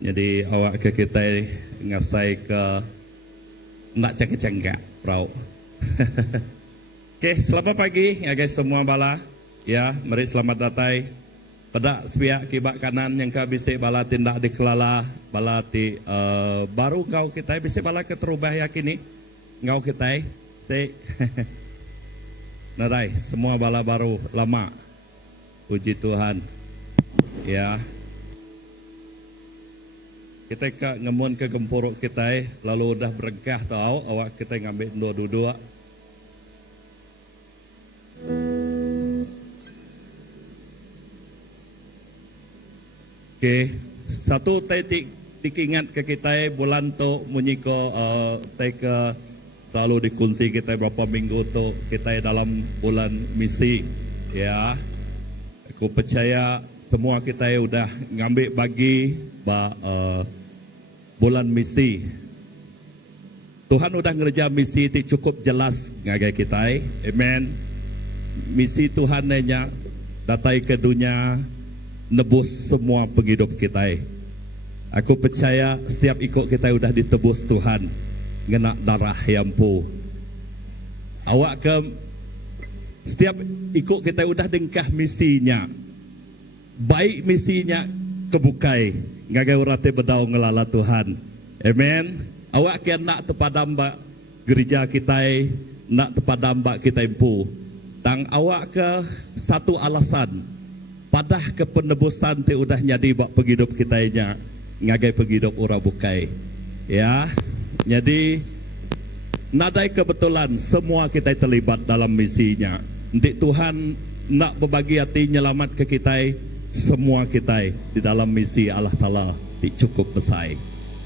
Jadi awak ke kita ngasai ke nak cengkak perahu. Oke, selamat pagi ya guys semua bala. Ya, mari selamat datang. Pada sepiak kibak kanan yang kau bisik bala tindak dikelala bala ti baru kau kita bisik bala keterubah yakini ngau kita se. Narai semua bala baru lama. Puji Tuhan. Ya. Kita ke ngemun ke gempuruk kita lalu udah bergah tahu awak kita ngambil dua-dua. Oke, satu titik dikingat ke kita bulan tu munyiko ke selalu dikunci kita berapa minggu tu kita dalam bulan misi ya. Aku percaya semua kita udah ngambil bagi bulan misi. Tuhan udah ngerja misi itu cukup jelas ngagai kita. Amen. Misi Tuhan hanya datai ke dunia nebus semua penghidup kita. Aku percaya setiap ikut kita udah ditebus Tuhan ngena darah yang pu. Awak ke setiap ikut kita udah dengkah misinya. Baik misinya kebukai ngagai urate bedau ngelala Tuhan. Amen. Awak kian nak tepadam bak gereja kita, nak tepadam bak kita impu. Tang awak ke satu alasan. Padah ke penebusan te udah nyadi bak penghidup kita nya ngagai penghidup ura bukai. Ya. Jadi nadai kebetulan semua kita terlibat dalam misinya. Nanti Tuhan nak berbagi hati nyelamat ke kita. Semua kita di dalam misi Allah Ta'ala cukup besar.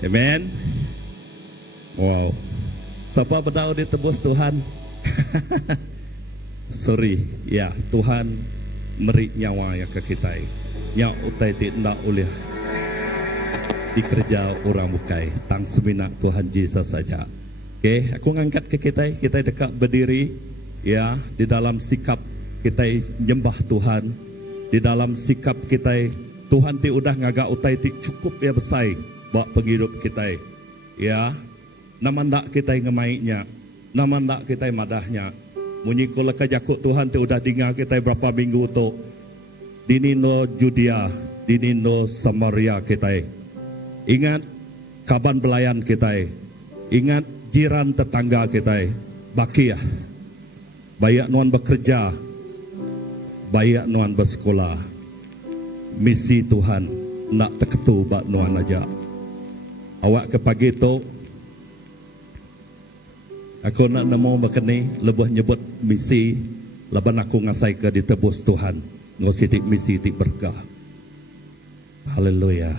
Amen. Wow. Siapa berdau ditebus Tuhan? Sorry. Ya, Tuhan meri nyawa ya ke kita. Nya utai tidak oleh dikerja orang bukai. Tang semina Tuhan Yesus saja. Oke, aku ngangkat ke kita dekat berdiri. Ya, di dalam sikap kita nyembah Tuhan. Di dalam sikap kita Tuhan ti udah ngagak utai ti cukup ya besar buat penghidup kita. Ya, nama ndak kita ngemaiknya, nama ndak kita madahnya. Munyi kula kajakuk Tuhan ti udah dengar kita berapa minggu tu. Dinino Judea, dinino Samaria kita. Ingat kaban belayan kita. Ingat jiran tetangga kita. Bakia. Banyak nuan bekerja. Banyak nuan bersekolah. Misi Tuhan nak terketu bak nuan aja. Awak ke pagi tu aku nak nemu makani lebih nyebut misi laban aku ngasai ke ditebus Tuhan ngositik misi tik berkah. Haleluya.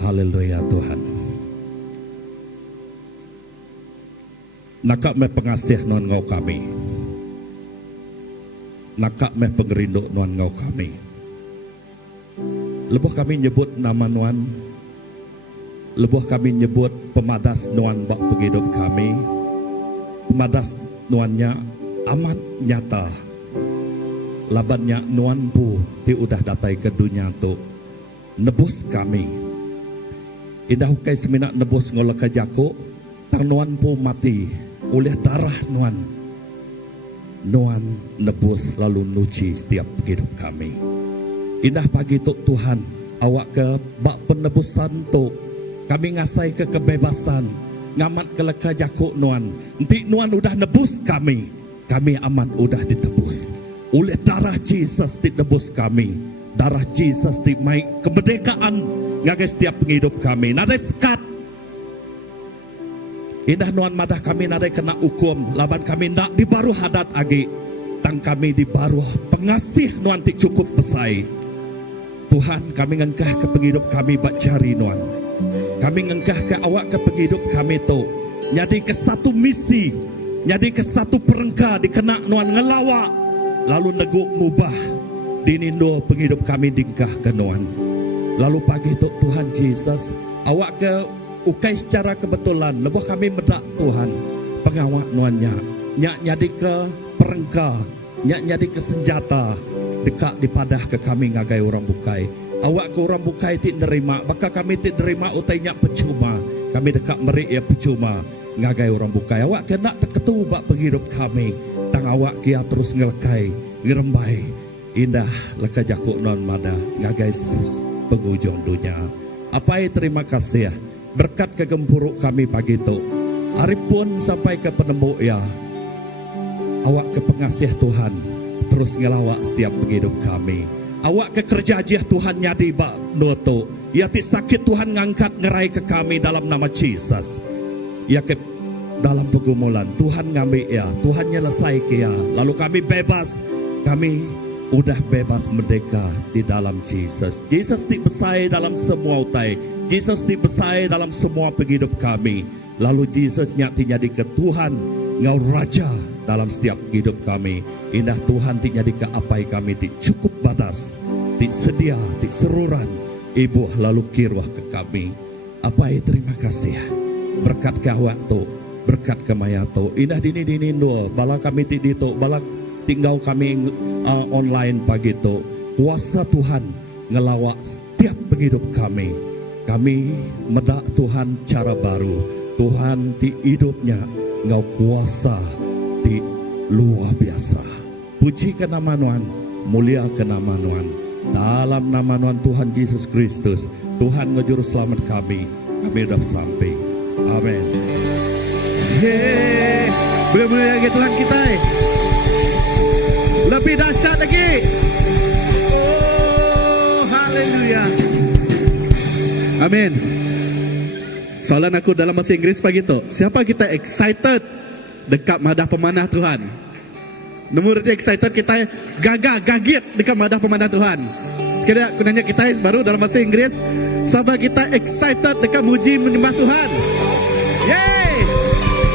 Haleluya Tuhan. Nakak me pengasih nuan ngau kami. Nakak meh pengerinduk nuan ngau kami. Lebuh kami nyebut nama nuan. Lebuh kami nyebut pemadas nuan bak penghidup kami. Pemadas nuannya amat nyata. Labannya nuan pu ti udah datai ke dunia tu. Nebus kami. Indah hukai seminak nebus ngolak jaku. Tang nuan pu mati oleh darah nuan. Nuan nebus lalu nuci setiap hidup kami. Indah pagi tuk Tuhan, awak ke bak penebusan tuk. Kami ngasai ke kebebasan, ngamat ke leka jakuk nuan. Nanti nuan udah nebus kami. Kami aman udah ditebus. Oleh darah Jesus ditebus kami. Darah Jesus di mai kemerdekaan ngagai setiap penghidup kami. Nada sekat. Indah nuan madah kami nadai kena hukum. Laban kami nak dibaru hadat agi. Tang kami dibaru pengasih nuan tik cukup besar. Tuhan kami ngengkah ke penghidup kami bak cari nuan. Kami ngengkah ke awak ke penghidup kami tu. Jadi ke satu misi. Jadi ke satu perengka dikena nuan ngelawak. Lalu neguk ngubah. Dinindo penghidup kami dingkah ke nuan. Lalu pagi tu Tuhan Yesus. Awak ke ukai secara kebetulan lebuh kami medak Tuhan pengawak nuannya nyak nyadi ke perengka nyak nyadi ke senjata dekat dipadah ke kami ngagai orang bukai Awak ke orang bukai ti nerima, maka kami ti nerima utainya percuma. Kami dekat merik ya percuma. Ngagai orang bukai, awak kena terketubak penghidup kami. Tang awak kia terus ngelekai, ngerembai. Indah leka jakuk non mada, ngagai penghujung dunia. Apa terima kasih ya. Berkat kegempuruk kami pagi itu. Hari pun sampai ke penembuk ya. Awak ke pengasih Tuhan. Terus ngelawak setiap penghidup kami. Awak ke kerja aja Tuhan nyadi bak noto. Ya ti sakit Tuhan ngangkat ngerai ke kami dalam nama Jesus. Ya ke dalam pergumulan Tuhan ngambil ya. Tuhan nyelesai ke ya. Lalu kami bebas. Kami udah bebas merdeka di dalam Jesus. Jesus ti besai dalam semua utai. Jesus ti besai dalam semua penghidup kami. Lalu Jesus nyati jadi ke Tuhan ngau raja dalam setiap hidup kami. Indah Tuhan ti jadi ke apai kami ti cukup batas, ti sedia, ti seruran. Ibu lalu kirwah ke kami. Apai terima kasih. Berkat ke awak tu, berkat ke maya tu. Indah dini dua, bala kami ti dito, bala tinggal kami online pagi tu. Kuasa Tuhan ngelawak setiap penghidup kami. Kami medak Tuhan cara baru. Tuhan di hidupnya ngau kuasa di luar biasa. Puji ke nama Tuhan, mulia ke nama Tuhan. Dalam nama Tuhan Yesus Kristus, Tuhan ngejuru selamat kami. Kami sudah sampai. Amin. Benar-benar lagi Tuhan kita. Lebih dahsyat lagi. Oh, haleluya. Amin. Soalan aku dalam bahasa Inggris pagi tu, siapa kita excited dekat madah pemanah Tuhan? Nomor itu excited kita gagah, gagit dekat madah pemanah Tuhan. Sekali aku nanya kita baru dalam bahasa Inggris, siapa kita excited dekat muji menyembah Tuhan? Yeay!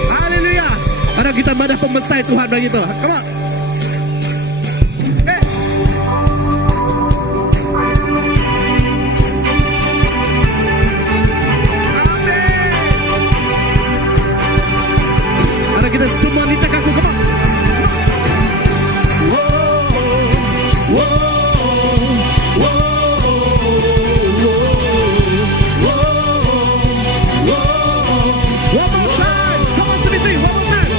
Haleluya! Ada kita madah pemesai Tuhan bagi tu. Come on. Kita semua nita kaku, come on. One more time, come on, let me sing one more time.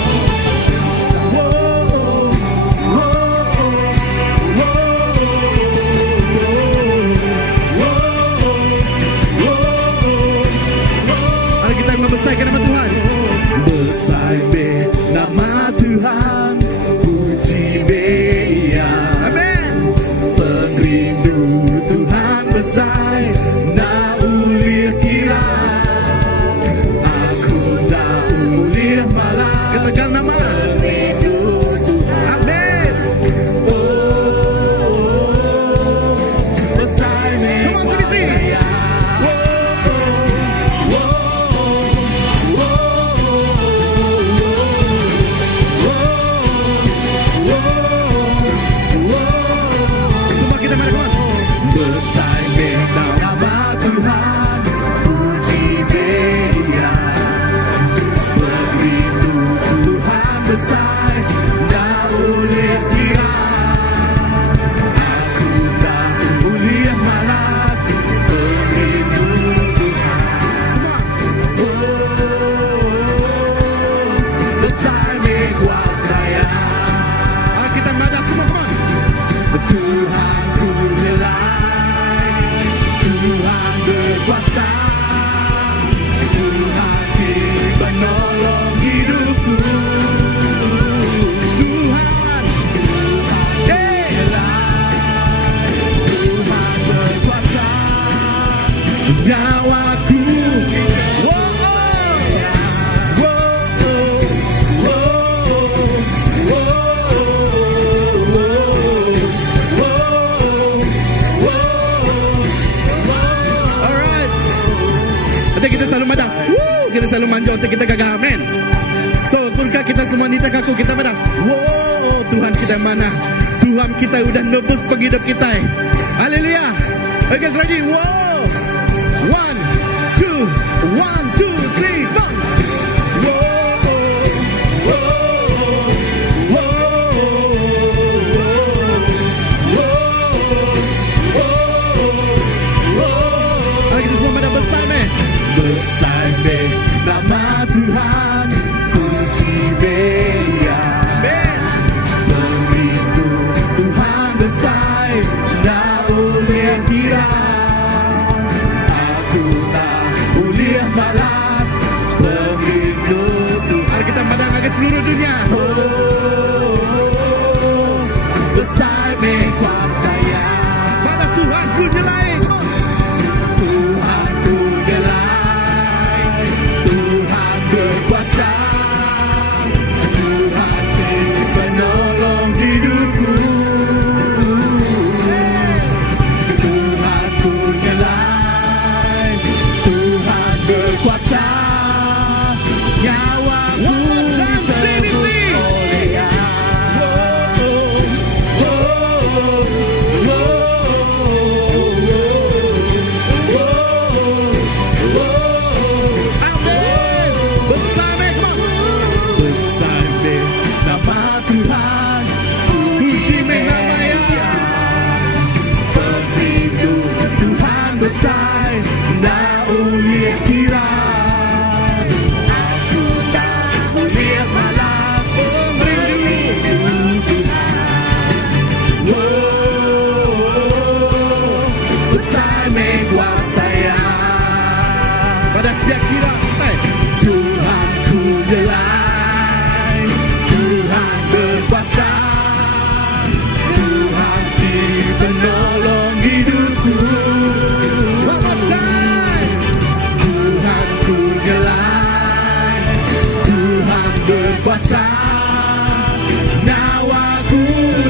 Mari kita membesarkan nama Tuhan. Besar be nama Tuhan, puji be ya. Amin. Perindu Tuhan besar, na ulir kira. Aku dah ulir malam. Katakan nama. Perindu Tuhan. Amin. Oh, besar be. Come on, sini. Besar bentang nama Tuhan, puji Dia. Perindu Tuhan besar, dah boleh kira. Aku tak boleh malas, perindu Tuhan. Semua. Oh, besar kuasa ya. Kita madah semua, come on. Tuhan ku nilai, Tuhan berkuasa, Tuhan tiba nolong hidupku. Tuhan nilai, Tuhan berkuasa, nyawaku. Kita selalu madah, kita selalu manja untuk kita gagah, amin. So, pulkah kita semua nita kaku, kita madah. Wow, Tuhan kita mana? Tuhan kita udah nebus penghidup kita. Haleluya. Okay, guys, ready? Wow. 1, 2, 1, 2, 3, 4. besar deh nama Tuhan, puji dia. Pelindung Tuhan besar, tak boleh kira. Aku tak boleh balas pelindung Tuhan. Mari kita pandang ke seluruh dunia. Besar kuasanya. Pada Tuhan ku nyelai. Tuhan ku nyelai. Tuhan berkuasa. Tuhan penolong hidupku. Tuhan ku nyelai. Tuhan berkuasa. Nyawaku ditebus oleh Tuhan, puji namanya. Pelindung Tuhan besar, tak boleh kira. Aku tak boleh malas pelindung Tuhan. Besar kuasanya. Pada setiap kira, Tuhan ku nyelai. Tuhan berkuasa. Tuhan penolong hidupku. Tuhan ku nyelai. Tuhan berkuasa. Nyawaku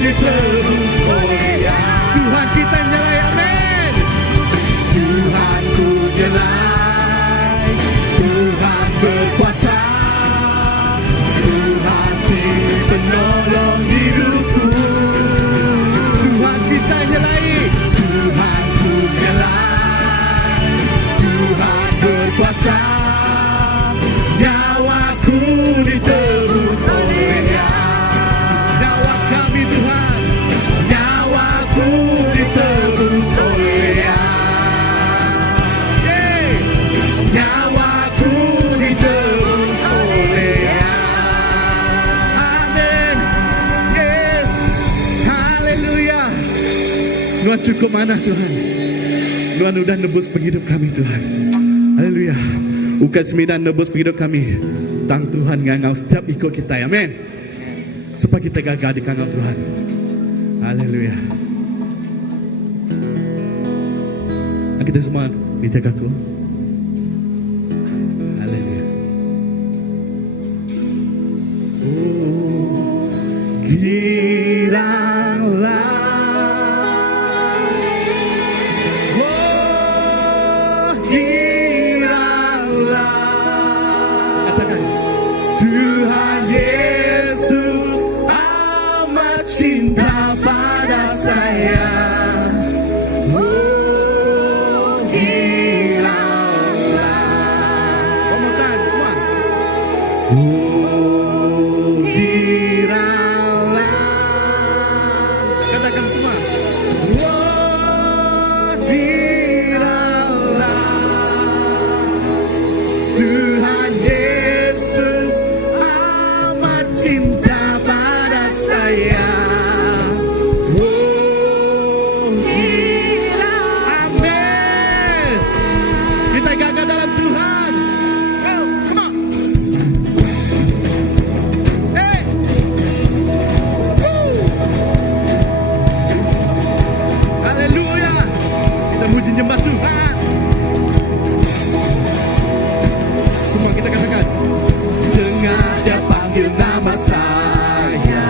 ditebus oleh Dia. Tuhan kita nyelai, amin. Tuhan ku nyelai. Tuhan berkuasa. Tuhan penolong hidupku. Tuhan kita nyelai. Tuhan ku nyelai. Tuhan berkuasa. Nyawaku ditebus oleh Dia. Nyawa kami Tuhan. Nyawaku ditebus oleh Dia. Nyawaku ditebus oleh Dia. Tuhan cukup mana Tuhan. Tuhan udah nebus penghidup kami Tuhan. Haleluya. Ukat sembilan nebus penghidup kami. Tang Tuhan ngangau setiap ikut kita. Amin. Supaya kita gagah di kangau Tuhan. Haleluya. Kita semua dijagaku. Haleluya. Oh, giralah. Tuhan Yesus amat cinta pada saya. Oh, giralah. One more time, semua. Oh, giralah. Katakan semua. Oh, giralah. Tuhan Yesus cinta pada saya. Oh, gila. Amin. Kita gagah dalam Tuhan. Come on. Hey. Haleluya. Kita muji nyembah Tuhan. Semua kita katakan. Dengar Dia panggil nama saya.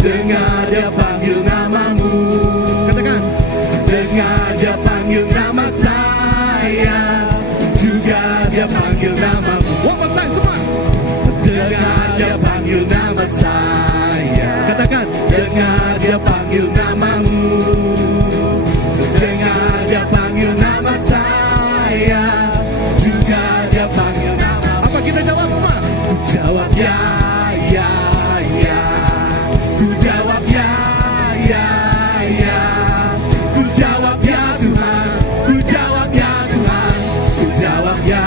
Dengar Dia panggil namamu. Katakan. Dengar Dia panggil nama saya. Juga Dia panggil namamu. One more time semua. Dengar Dia panggil nama saya. Katakan. Dengar Dia panggil namamu. Dengar Dia panggil nama saya. Juga Dia panggil namamu. Apa kita jawab semua? Ku jawab ya, ya, ya. Ku jawab ya, ya, ya. Ku jawab ya Tuhan. Ku jawab ya Tuhan. Ku jawab ya,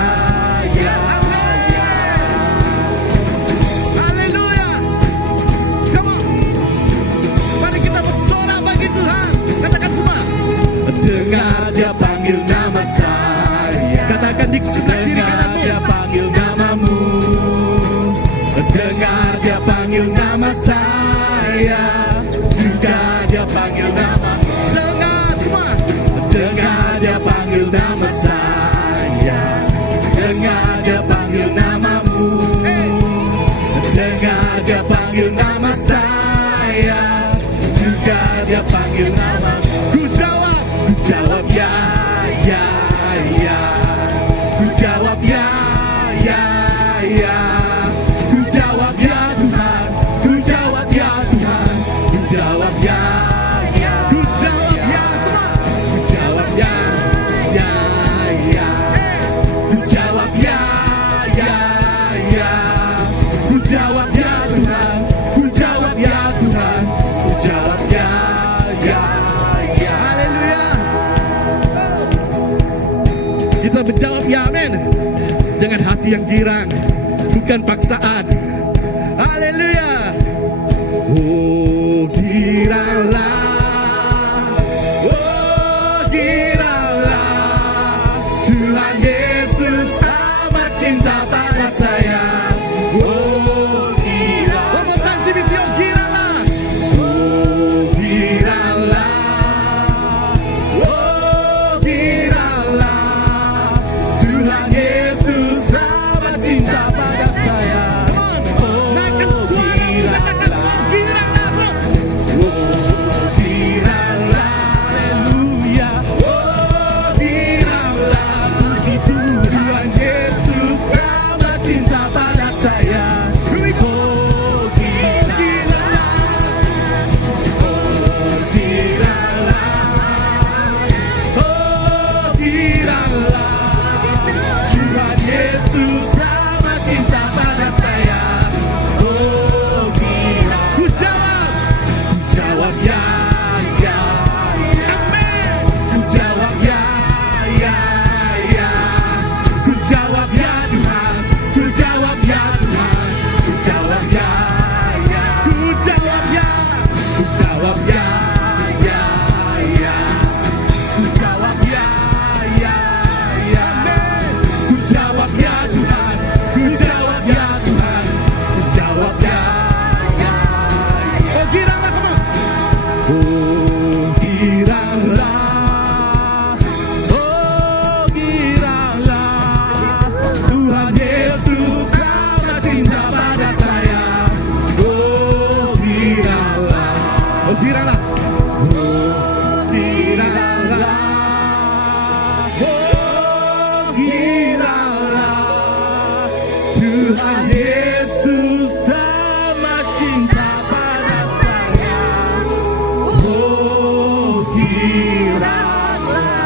katakan di sebelah kiri kananmu. Dia panggil namamu, dengar dia panggil nama saya, juga dia panggil nama. Dengar semua. Dengar dia panggil nama saya, dengar dia panggil namamu, dengar dia panggil nama saya, juga dia panggil namamu. Ku jawab Ya, ya, ya. Ku jawab ya, ya, ya. Ku jawab ya Tuhan, ku jawab ya Tuhan, ku jawab ya, ya. ku jawab ya semua. Ku jawab ya, ya, ya. Ku jawab ya, ya, ya. Ku jawab ya Tuhan, ku jawab ya Tuhan, ku jawab ya, ya, ya. Haleluya. Kita menjawab ya, amin. Dengan hati yang girang, bukan paksaan. Haleluya. Oh, giranglah. Oh, giranglah. Tuhan Yesus amat cinta pada saya. Oh, girang, One more time, CBC, oh, giranglah. oh, giranglah. Oh, giranglah. Tuhan Yesus amat cinta pada saya. Naikkan suaramu, katakan, oh, giranglah. Oh, giranglah, haleluya. Oh, giranglah, puji Tuhan Yesus amat cinta pada saya. Oh, giranglah, oh, giranglah, oh, giranglah. Tuhan Yesus amat cinta pada saya. Oh, girang. Ku jawab, Jawab ya, ya, ya. Ku jawab ya, ya, ya. Ku jawab ya Tuhan, ku jawab ya Tuhan, ku jawab ya, ya. ku jawab ya. Ku jawab ya, ya, ya. Ku jawab ya, ya, ya. Ku jawab ya Tuhan, ku jawab ya Tuhan, ku jawab ya, ya, ya. Oh, giranglah, come on. Oh, giranglah, oh, giranglah. Tuhan Yesus amat cinta pada saya. Oh, giranglah, Oh, giranglah. giranglah, oh, giranglah. Tuhan Yesus amat cinta pada saya. Oh, giranglah.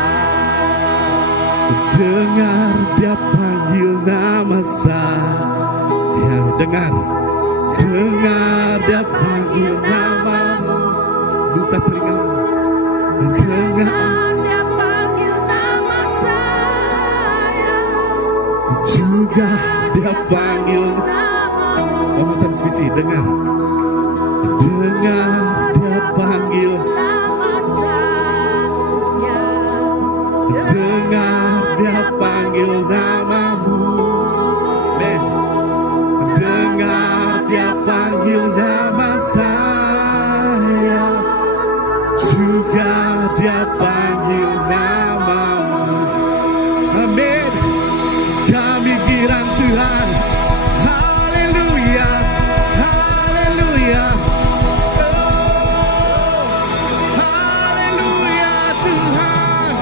Dengar dia panggil nama saya. Dengar. Dengar dia panggil namamu. Buka telingamu. Dengar Dia panggil nama saya, juga dia panggil. namamu, Kamu transmisi. Dengar. Dengar dia panggil. nama saya. Dengar dia panggil namamu. Dengar dia panggil nama saya, juga dia panggil namamu. Amin. Kami girang Tuhan. Haleluya. Haleluya. Haleluya Tuhan.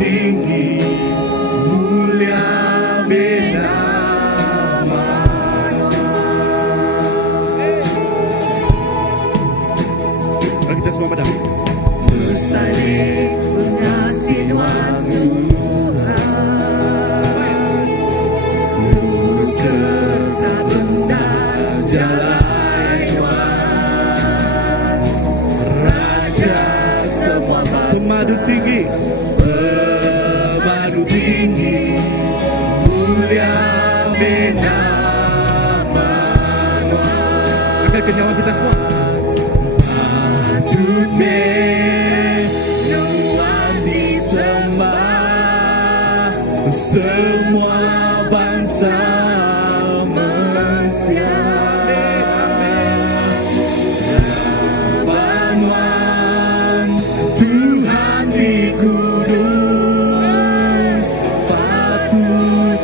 tinggi, mulia nama. Mari kita semua madam. Bersalin mengasihi Tuhan, lurus serta benar jalan Tuhan. Raja semua bangsa, Pemadu tinggi, pemadu tinggi, mulia nama. angkat kenyawa kita semua. Patut Tuhan disembah, semua bangsa manusia. Pahlawan Tuhan di kudus, patut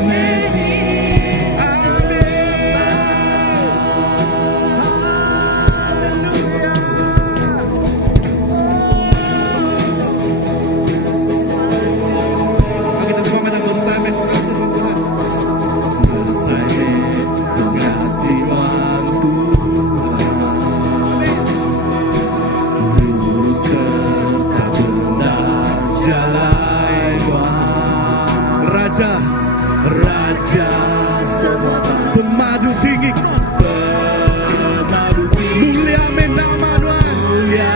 Mari kita semua madam bersama mengasihi Tuhan. mengasihi Tuhan, lurus serta benar jalan Tuhan. Raja, Raja semua bangsa, pemadu tinggi, pemadu tinggi, mulia nama Tuhan. mulia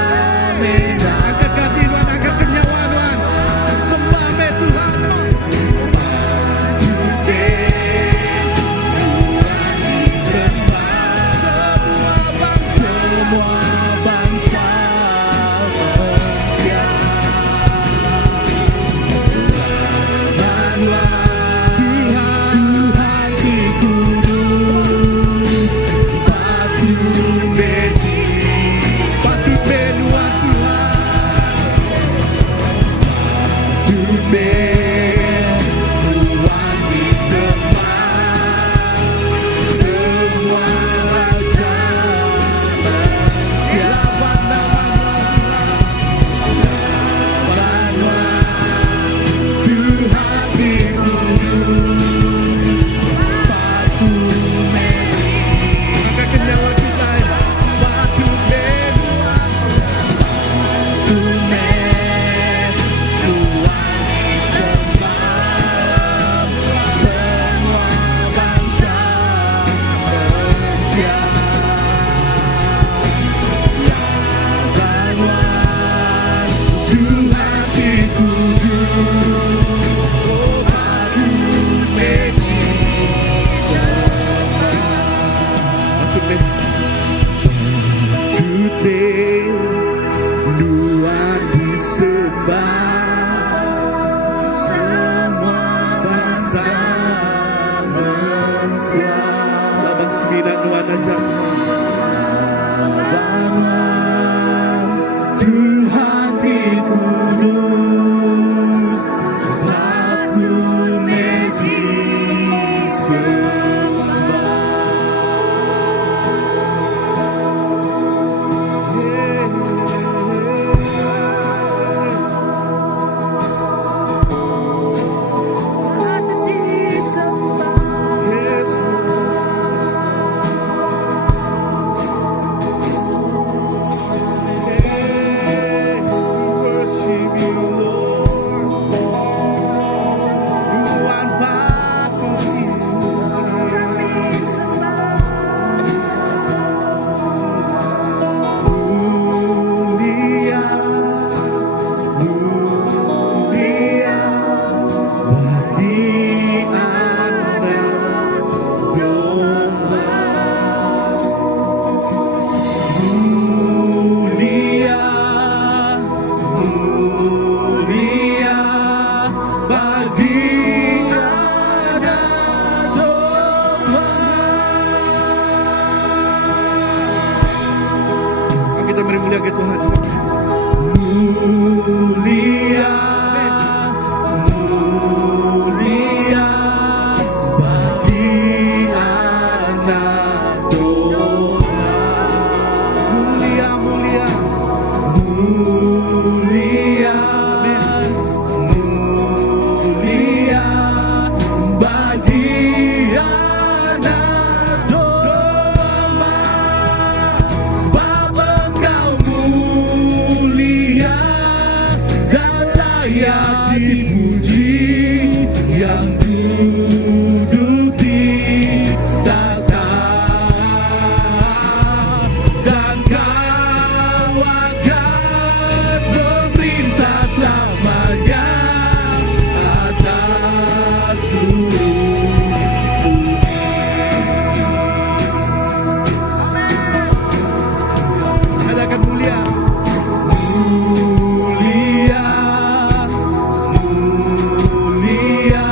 Angkat kaki Tuhan, angkat kenyawa Tuhan. Sembah me Tuhan. semua bangsa manusia. Tuhan di kudus, patut Patut berdoa Tuhan. Tuhan disembah, semua bangsa manusia. Lawan nama Tuhan di kudus, patut angkat kenyawa kita. Patut berdoa. Patut Tuhan disembah, semua bangsa manusia. lawan sembilan Tuhan aja. Tuhan di kudus, patut patut disembah. Yes, worship you, Lord. Tuhan patut mulia, mulia bagi anak domba. Mulia, mulia bagi anak domba. kita beri mulia ke Tuhan. Mulia, mulia bagi anak domba. Mulia, mulia. Mulia, mulia layak dipuji, yang duduk di tahta, dan Kau akan memerintah selamanya atas seluruh bumi. Katakan mulia. Mulia, mulia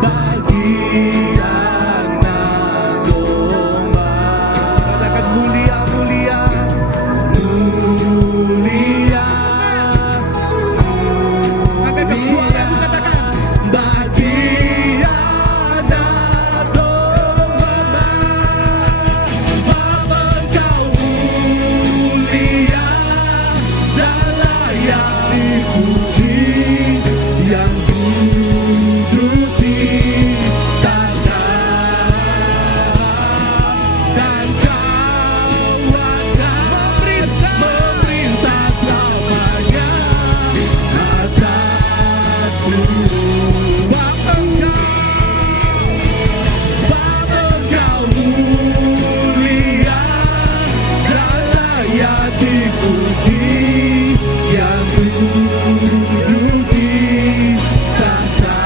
bagi anak domba. Katakan mulia, mulia, mulia. Angkat suaramu, katakan bagi anak domba. Bapa Engkau mulia dan layak dipuji, yang duduk di tahta, dan Kau akan memerintah selamanya atas seluruh. Sebab Engkau mulia dan layak dipuji, yang duduk di tahta,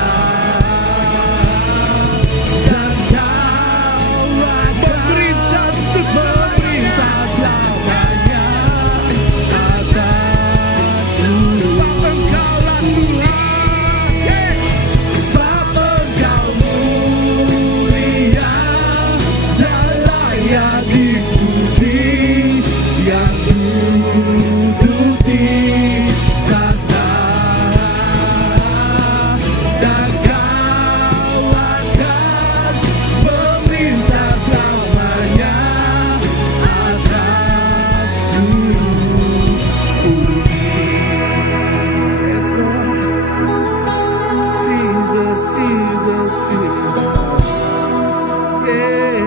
dan Kau akan memerintah selamanya atas seluruh. Sebab Engkaulah Tuhan, sebab Engkau mulia dan layak dipuji, yang duduk di tahta, dan Kau akan memerintah selamanya atas seluruh bumi. Yes, Lord. Jesus, Jesus, Jesus. Yes.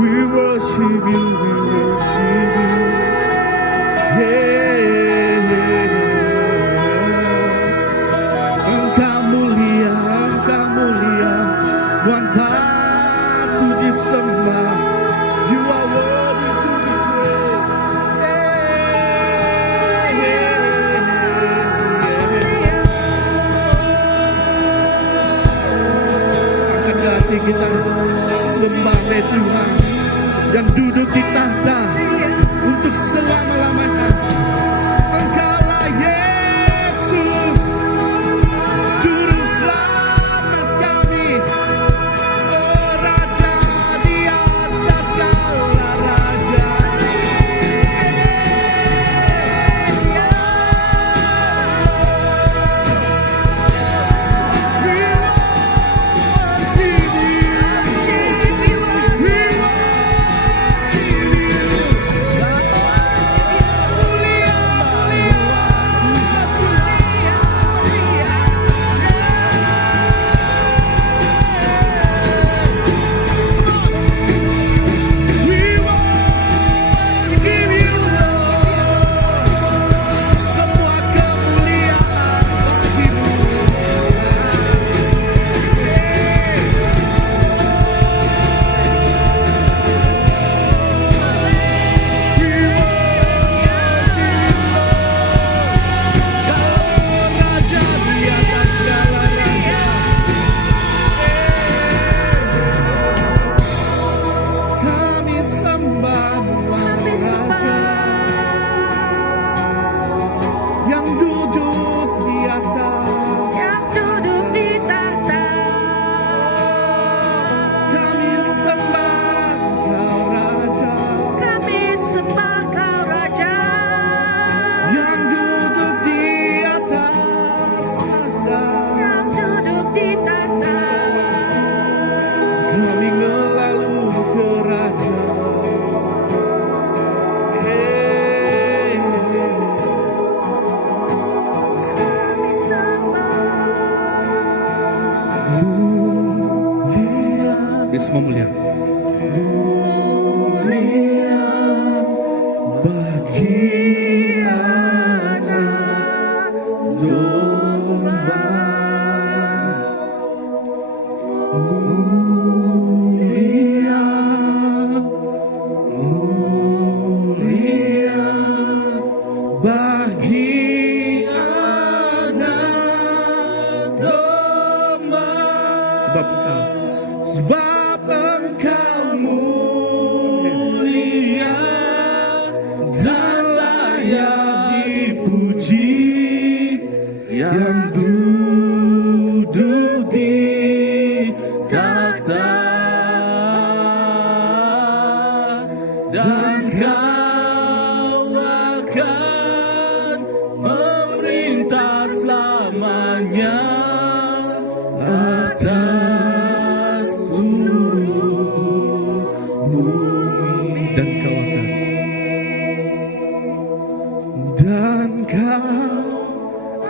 We worship you, we worship you. Yeah. Engkau mulia, Tuhan patut disembah. You are worthy to be praised. Angkat hati kita, sembah Tuhan yang duduk di tahta untuk selama-lamanya. Kau akan memerintah selamanya atas seluruh bumi. Dan kau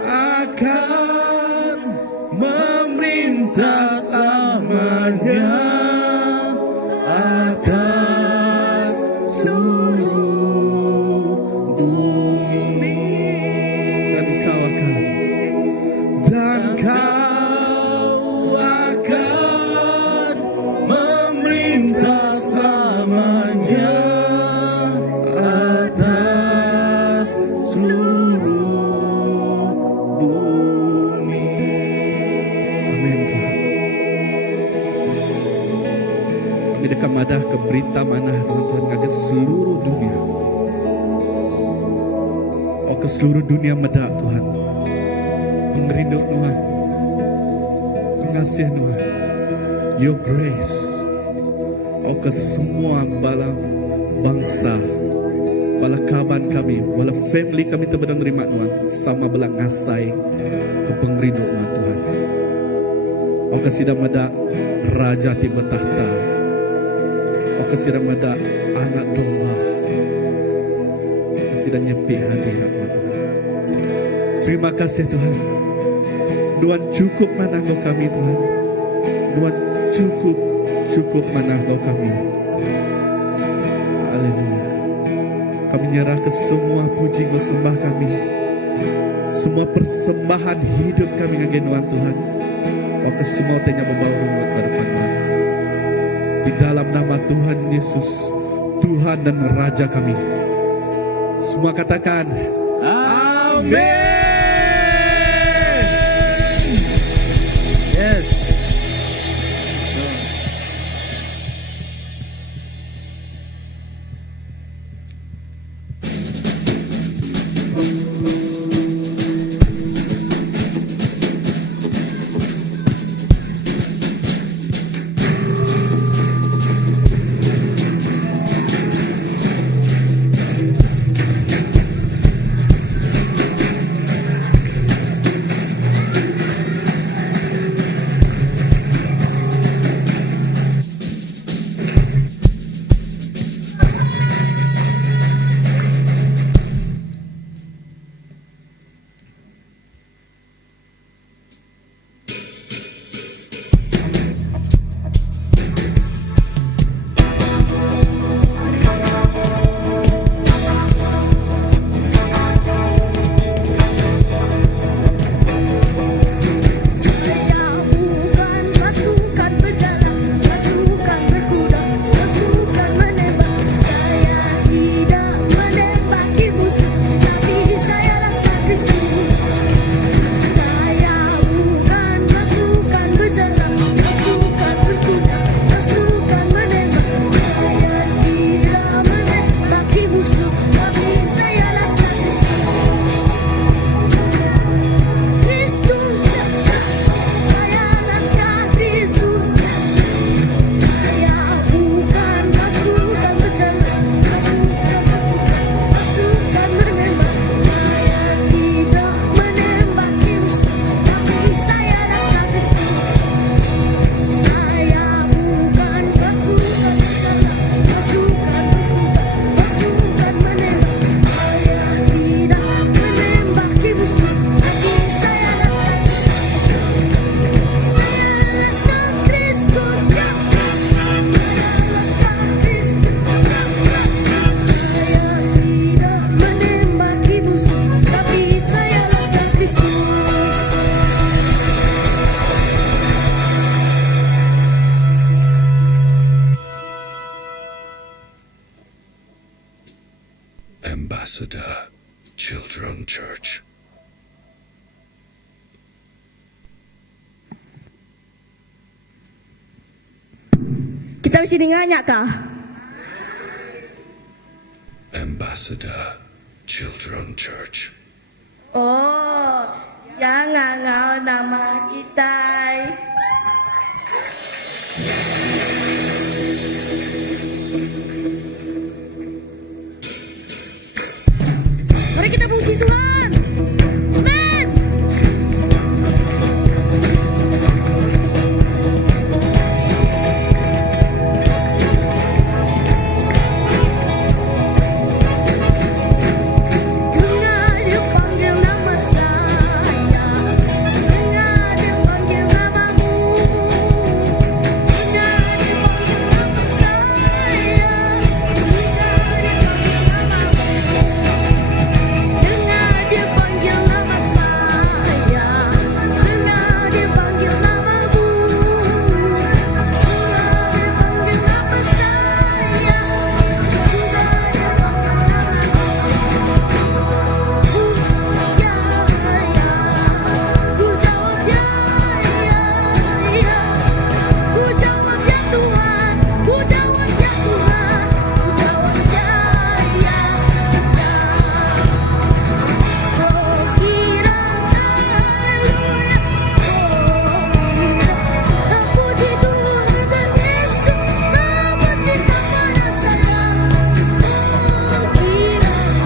akan memerintah selamanya atas seluruh bumi. Dan kau akan memerintah selamanya atas seluruh bumi. Amin Tuhan. Kami dekat madah ke berita mana Tuhan ngagai seluruh dunia. Oh ke seluruh dunia madah Tuhan. Mengerinduk Tuhan. Mengasihi Tuhan. Your grace. Oh ke semua bala bangsa. Bala kaban kami. Bala family kami terbedang nerima Tuhan. Sama bala ngasai ke pengerinduk Tuhan. Oh kesidang madah Raja tiba tahta. Oh kesidang madah anak domba. Kesidang nyepi hadirat Tuhan. Terima kasih Tuhan. Tuhan cukup menangguh kami Tuhan. Tuhan cukup menangguh kami. Haleluya. Kami nyerah ke semua puji sembah kami. Semua persembahan hidup kami ngagen Tuhan. Oh ke semua tanya membawa rumah pada Tuhan. Di dalam nama Tuhan Yesus, Tuhan dan Raja kami. Semua katakan Amin. Yes. Ambassador Children Church. Kita mesti dengarnya kah? Ambassador Children Church. Oh, jangan ngau nama kita. kita puji Tuhan. Amin. Dengar dia panggil nama saya, dengar dia panggil namamu, dengar dia panggil nama saya, dengar dia panggil namamu, dengar dia panggil nama saya, dengar dia panggil namamu, dengar dia panggil nama saya, dengar dia panggil namamu. Ya, ya, ku jawab ya, ya, ya, ku jawab ya Tuhan, ku jawab ya Tuhan, ku jawab ya, ya, ya. Oh kiranya, oh kiranya, puji Tuhan dan Yesus Bapa cinta pada saya. Oh kiranya.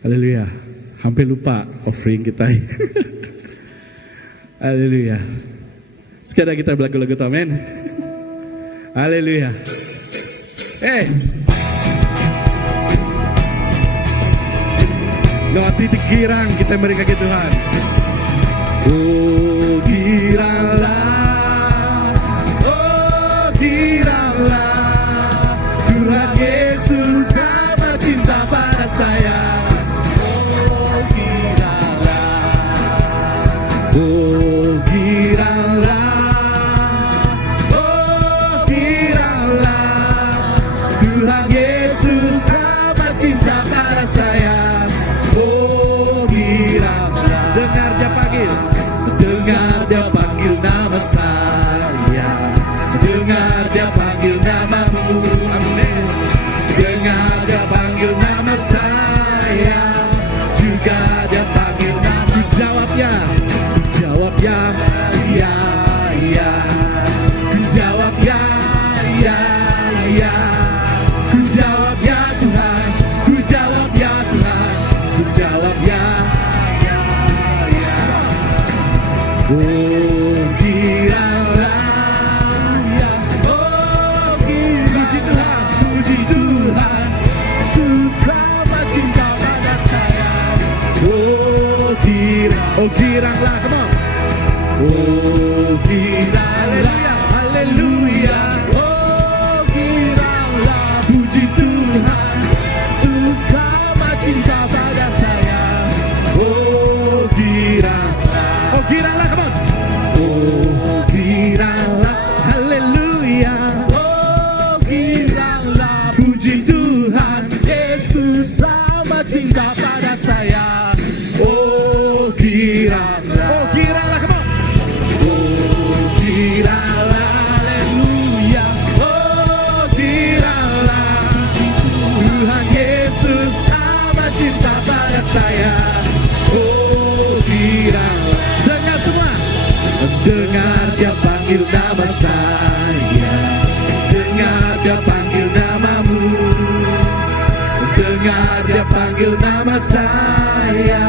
Haleluya. Hampir lupa offering kita. Haleluya. Sekarang kita berlagu-lagu tuh, amin. Haleluya. No titik girang kita berikan ke Tuhan. Oh giranglah, oh giranglah, Tuhan Yesus amat cinta pada saya. Oh giranglah, oh giranglah, oh giranglah, Tuhan Yesus amat cinta pada saya. Oh giranglah, dengar dia panggil, dengar dia panggil nama saya, dengar dia panggil namamu, amin. Dengar dia panggil nama saya, juga dia panggil nama. Ku jawab ya, ya, ya. Ku jawab ya, ya, ya. Ku jawab ya Tuhan, ku jawab ya Tuhan, ku jawab ya, ya, ya. Oh giranglah, ya, oh giranglah. Puji Tuhan, puji Tuhan, Yesus amat cinta pada saya. Oh giranglah, come on. Oh giranglah, haleluya. Oh giranglah, puji Tuhan, Yesus amat cinta pada saya. Oh giranglah. giranglah. Oh giranglah, come on. Oh giranglah, haleluya. Oh giranglah, Tuhan Yesus amat cinta pada saya. Oh giranglah, Dengar semua. dengar dia panggil nama saya, dengar dia panggil namamu, dengar dia panggil nama saya,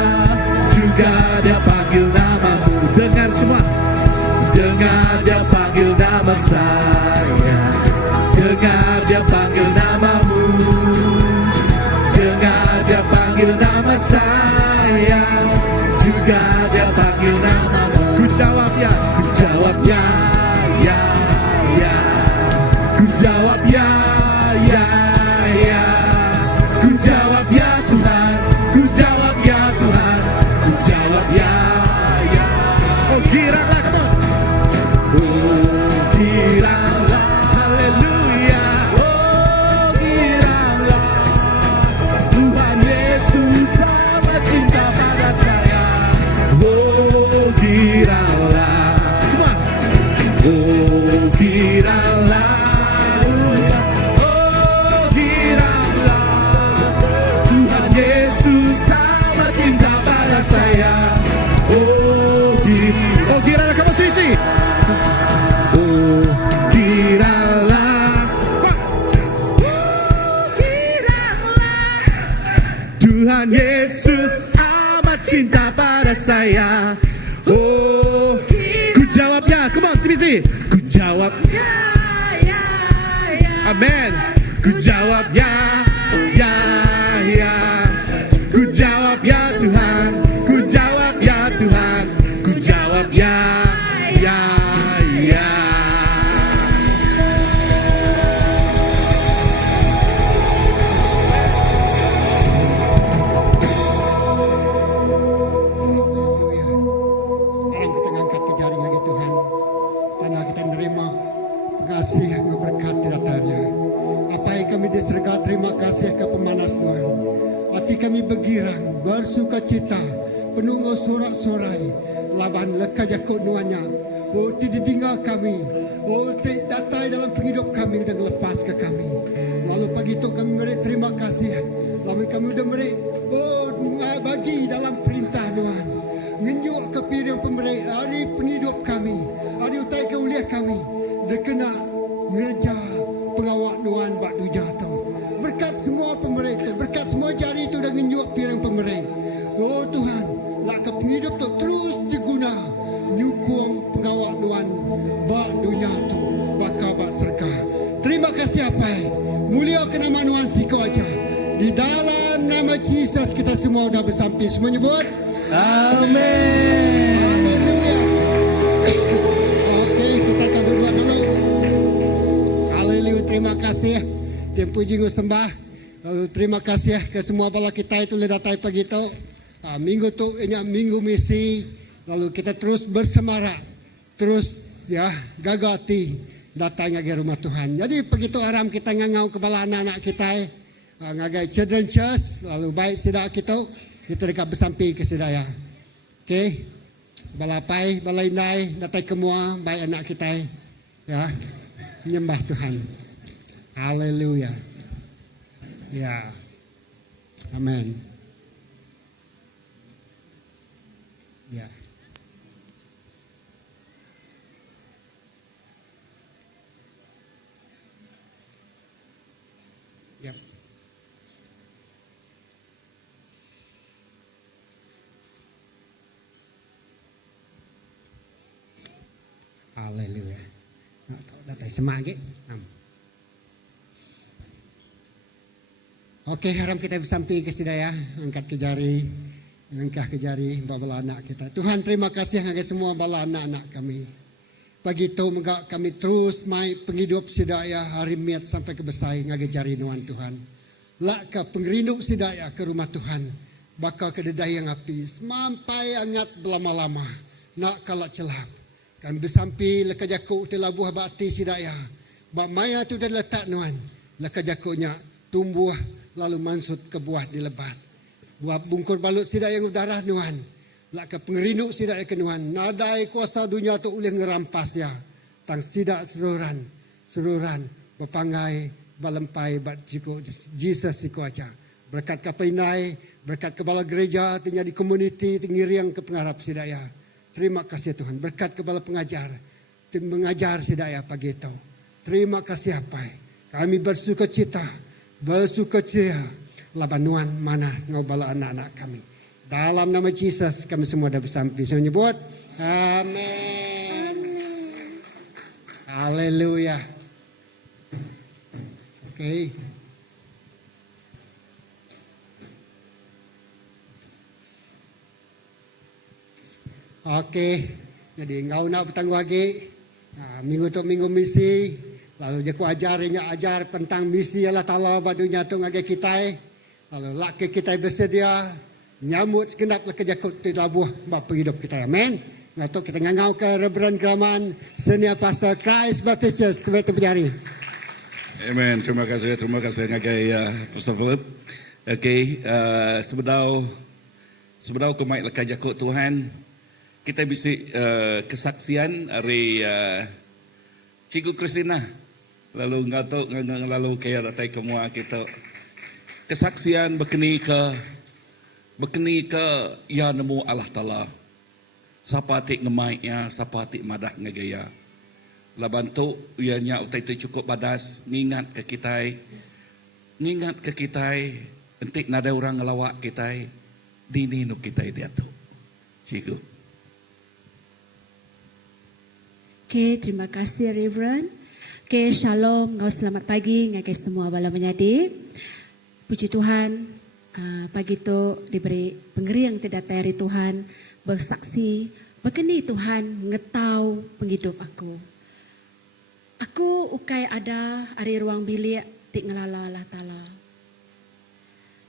juga dia panggil namamu. Dengar semua. Dengar dia panggil nama saya, dengar dia panggil namamu, dengar dia panggil nama saya, juga dia panggil namamu. Ku jawab ya. Ku jawab ya, ya, ya. Ku jawab ya, ya, ya. Ku jawab ya Tuhan, ku jawab ya Tuhan, ku jawab ya, ya. Oh giranglah, come on. Oh giranglah, haleluya. Oh giranglah, Tuhan Yesus amat cinta pada saya. Oh giranglah, Semua. oh giranglah, oh giranglah, Tuhan Yesus amat cinta pada saya. Oh giranglah. Oh giranglah, come on sisi. Oh giranglah, Tuhan Yesus amat cinta pada saya. Oh, Ku jawab ya, come on sisi. ku jawab, amin. Ku jawab ya, ya, ya. Ku jawab ya Tuhan, ku jawab ya Tuhan, ku jawab ya, ya, ya. Sekarang kita ngangkat ke jaring lagi Tuhan. Karena kita nerima pengasih yang berkat datanya. Apa yang kami diserga terima kasih ke pemanas Tuhan. Hati kami bergirang, bersuka cita, penuh sorak-sorai, laban leka jakut nuanya. Oh tidak tinggal kami, oh tidak datai dalam penghidup kami dan lepas ke kami. Lalu pagi itu kami beri terima kasih. Lalu kami sudah beri, oh bagi dalam perintah Tuhan. Menjuk ke piring pemberi hari penghidup kami, hari utai keuliah kami, dia kena ngerja pengawak Tuhan bak dunia tu. Berkat semua pemberi itu, berkat semua jari itu dan menjuk piring pemberi. Oh Tuhan, lah ke penghidup tu terus diguna nyukung pengawak Tuhan bak dunia tu, bakal bak serka. Terima kasih apai, mulia ke nama Tuhan siko aja. Di dalam nama Yesus kita semua dah bersampai, semua nyebut. Amin. Okey, kita akan berdoa dulu. Haleluya, terima kasih. Tempu jingu sembah. Lalu terima kasih ke semua bala kita itu le datai pagi tu. Minggu tu ini minggu misi. Lalu kita terus bersemangat. Terus ya gagati datanya ke rumah Tuhan. Jadi pagi tu aram kita ngangau ke bala anak-anak kita. Ngagai children church. Lalu baik sidak kita. Kita dekat bersampai ke sedaya. Okey. Balapai, balainai, datai kemua, baik anak kita. Ya. Menyembah Tuhan. Haleluya. Ya. Amin. Ya. Ya. Haleluya. Datai semangit. Okey, haram kita bersampai ke sidaya, angkat ke jari, angkat ke jari bala anak kita. Tuhan terima kasih kepada semua bala anak-anak kami. Pagi itu megak kami terus mai penghidup sidaya hari miat sampai ke besai ngagai jari nuan Tuhan. Lak ke pengrindu sidaya ke rumah Tuhan. Bakal ke dedah yang api, sampai angat berlama-lama. Nak kalak celap. Kami bersampai leka jakuk telah buah bakti sidaya. Bak maya tu dah letak nuan. Leka jakuknya tumbuh lalu mansut ke buah di lebat. Buah bungkur balut sidaya yang udara nuan. Lak ke pengerindu sidak ya kenuhan. Nadai kuasa dunia tu oleh ngerampas ya. Tang sidak seluran berpangai balempai bat jiko Jesus siku aja. Berkat kapainai, berkat kepala gereja, tinggal di community, tinggi riang ke pengarap sidak ya. Terima kasih Tuhan. Berkat kepala pengajar, tim mengajar sidak ya pagi itu. Terima kasih apa? Kami bersukacita labanuan mana ngau bala anak-anak kami. Dalam nama Yesus kami semua dah bersampai. Saya menyebut amin. Haleluya. Okey. Okey. Jadi ngau nak bertanggung lagi. Minggu tu minggu misi. Lalu dia ku ajar tentang misi Allah Ta'ala badunya tu ngagai kita. Lalu laki kita bersedia nyambut segenap kerja di labuh bapa hidup kita. Amin. Ngatuk kita ngangau ke Reverend Kraman Senior Pastor Christ Baptist Church Kebetulan Penjari. Amen. Terima kasih ngagai Pastor Philip. Okay, sebedau kemai lekat jakut Tuhan, kita bisa kesaksian dari Cikgu Kristina. Lalu ngatuk lalu kaya datai kemua kita kesaksian berkeni ke ya nemu Allah Ta'ala. Siapa tik ngemaiknya, siapa tik madah ngegaya. Laban tu ianya utai tu cukup badas ngingat ke kita entik nada orang ngelawak kita dini nu kita dia tu. Cikgu. Okay, terima kasih Reverend. Okay, shalom, ngau selamat pagi ngagai semua bala menyadi. Puji Tuhan, pagi tu diberi pengeri yang tidak dari Tuhan, bersaksi, berkeni Tuhan ngetau penghidup aku. Aku ukai ada hari ruang bilik tik ngelala Allah Ta'ala.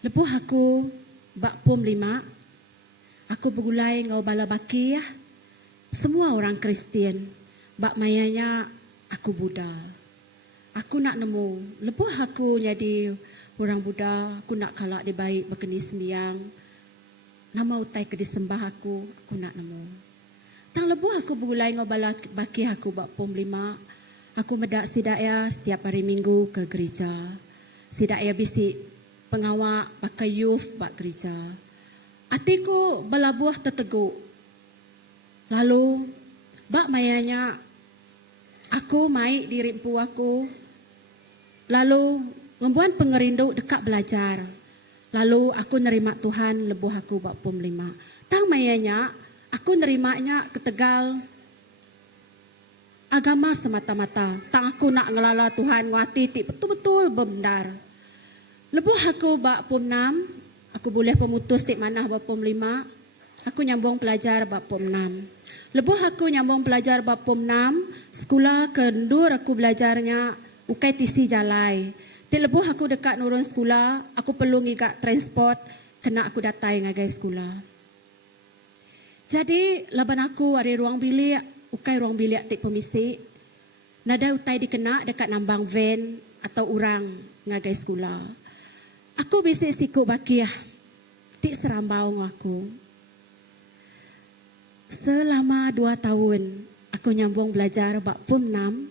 Lepuh aku bak pum 5, aku bergulai ngau bala baki ya. Semua orang Kristian, bak mayanya aku Buddha. Aku nak nemu. Lepas aku jadi orang Buddha, aku nak kalak dia baik berkeni sembiang. Nama utai ke disembah aku nak nemu. Tang lepas aku bergulai ngobala baki aku bak pom 5. Aku medak sidak ya setiap hari Minggu ke gereja. Sidak ya bisi pengawak pakai youth bak gereja. Atiku balabuah terteguk. Lalu bak mayanya aku mai di rimpu aku. Lalu ngembuan pengerindu dekat belajar. Lalu aku nerima Tuhan lebuh aku bak pom 5. Tang mayanya aku nerimanya ke Tegal agama semata-mata. Tang aku nak ngelala Tuhan nguati ti betul-betul benar. Lebuh aku bak pom 6, aku boleh pemutus ti manah bak pom 5. Aku nyambung pelajar bak pom 6. Lebuh aku nyambung pelajar bak pom 6, sekolah kendur aku belajarnya ukai tisi jalai. Ti lebuh aku dekat nurun sekolah, aku perlu ngigak transport kena aku datai ngagai sekolah. Jadi laban aku ada ruang bilik, ukai ruang bilik ti pemisi. Nada utai dikena dekat nambang van atau orang ngagai sekolah. Aku bisa sikuk bakiah. Ti serambau aku. Selama 2 tahun aku nyambung belajar bak pom 6.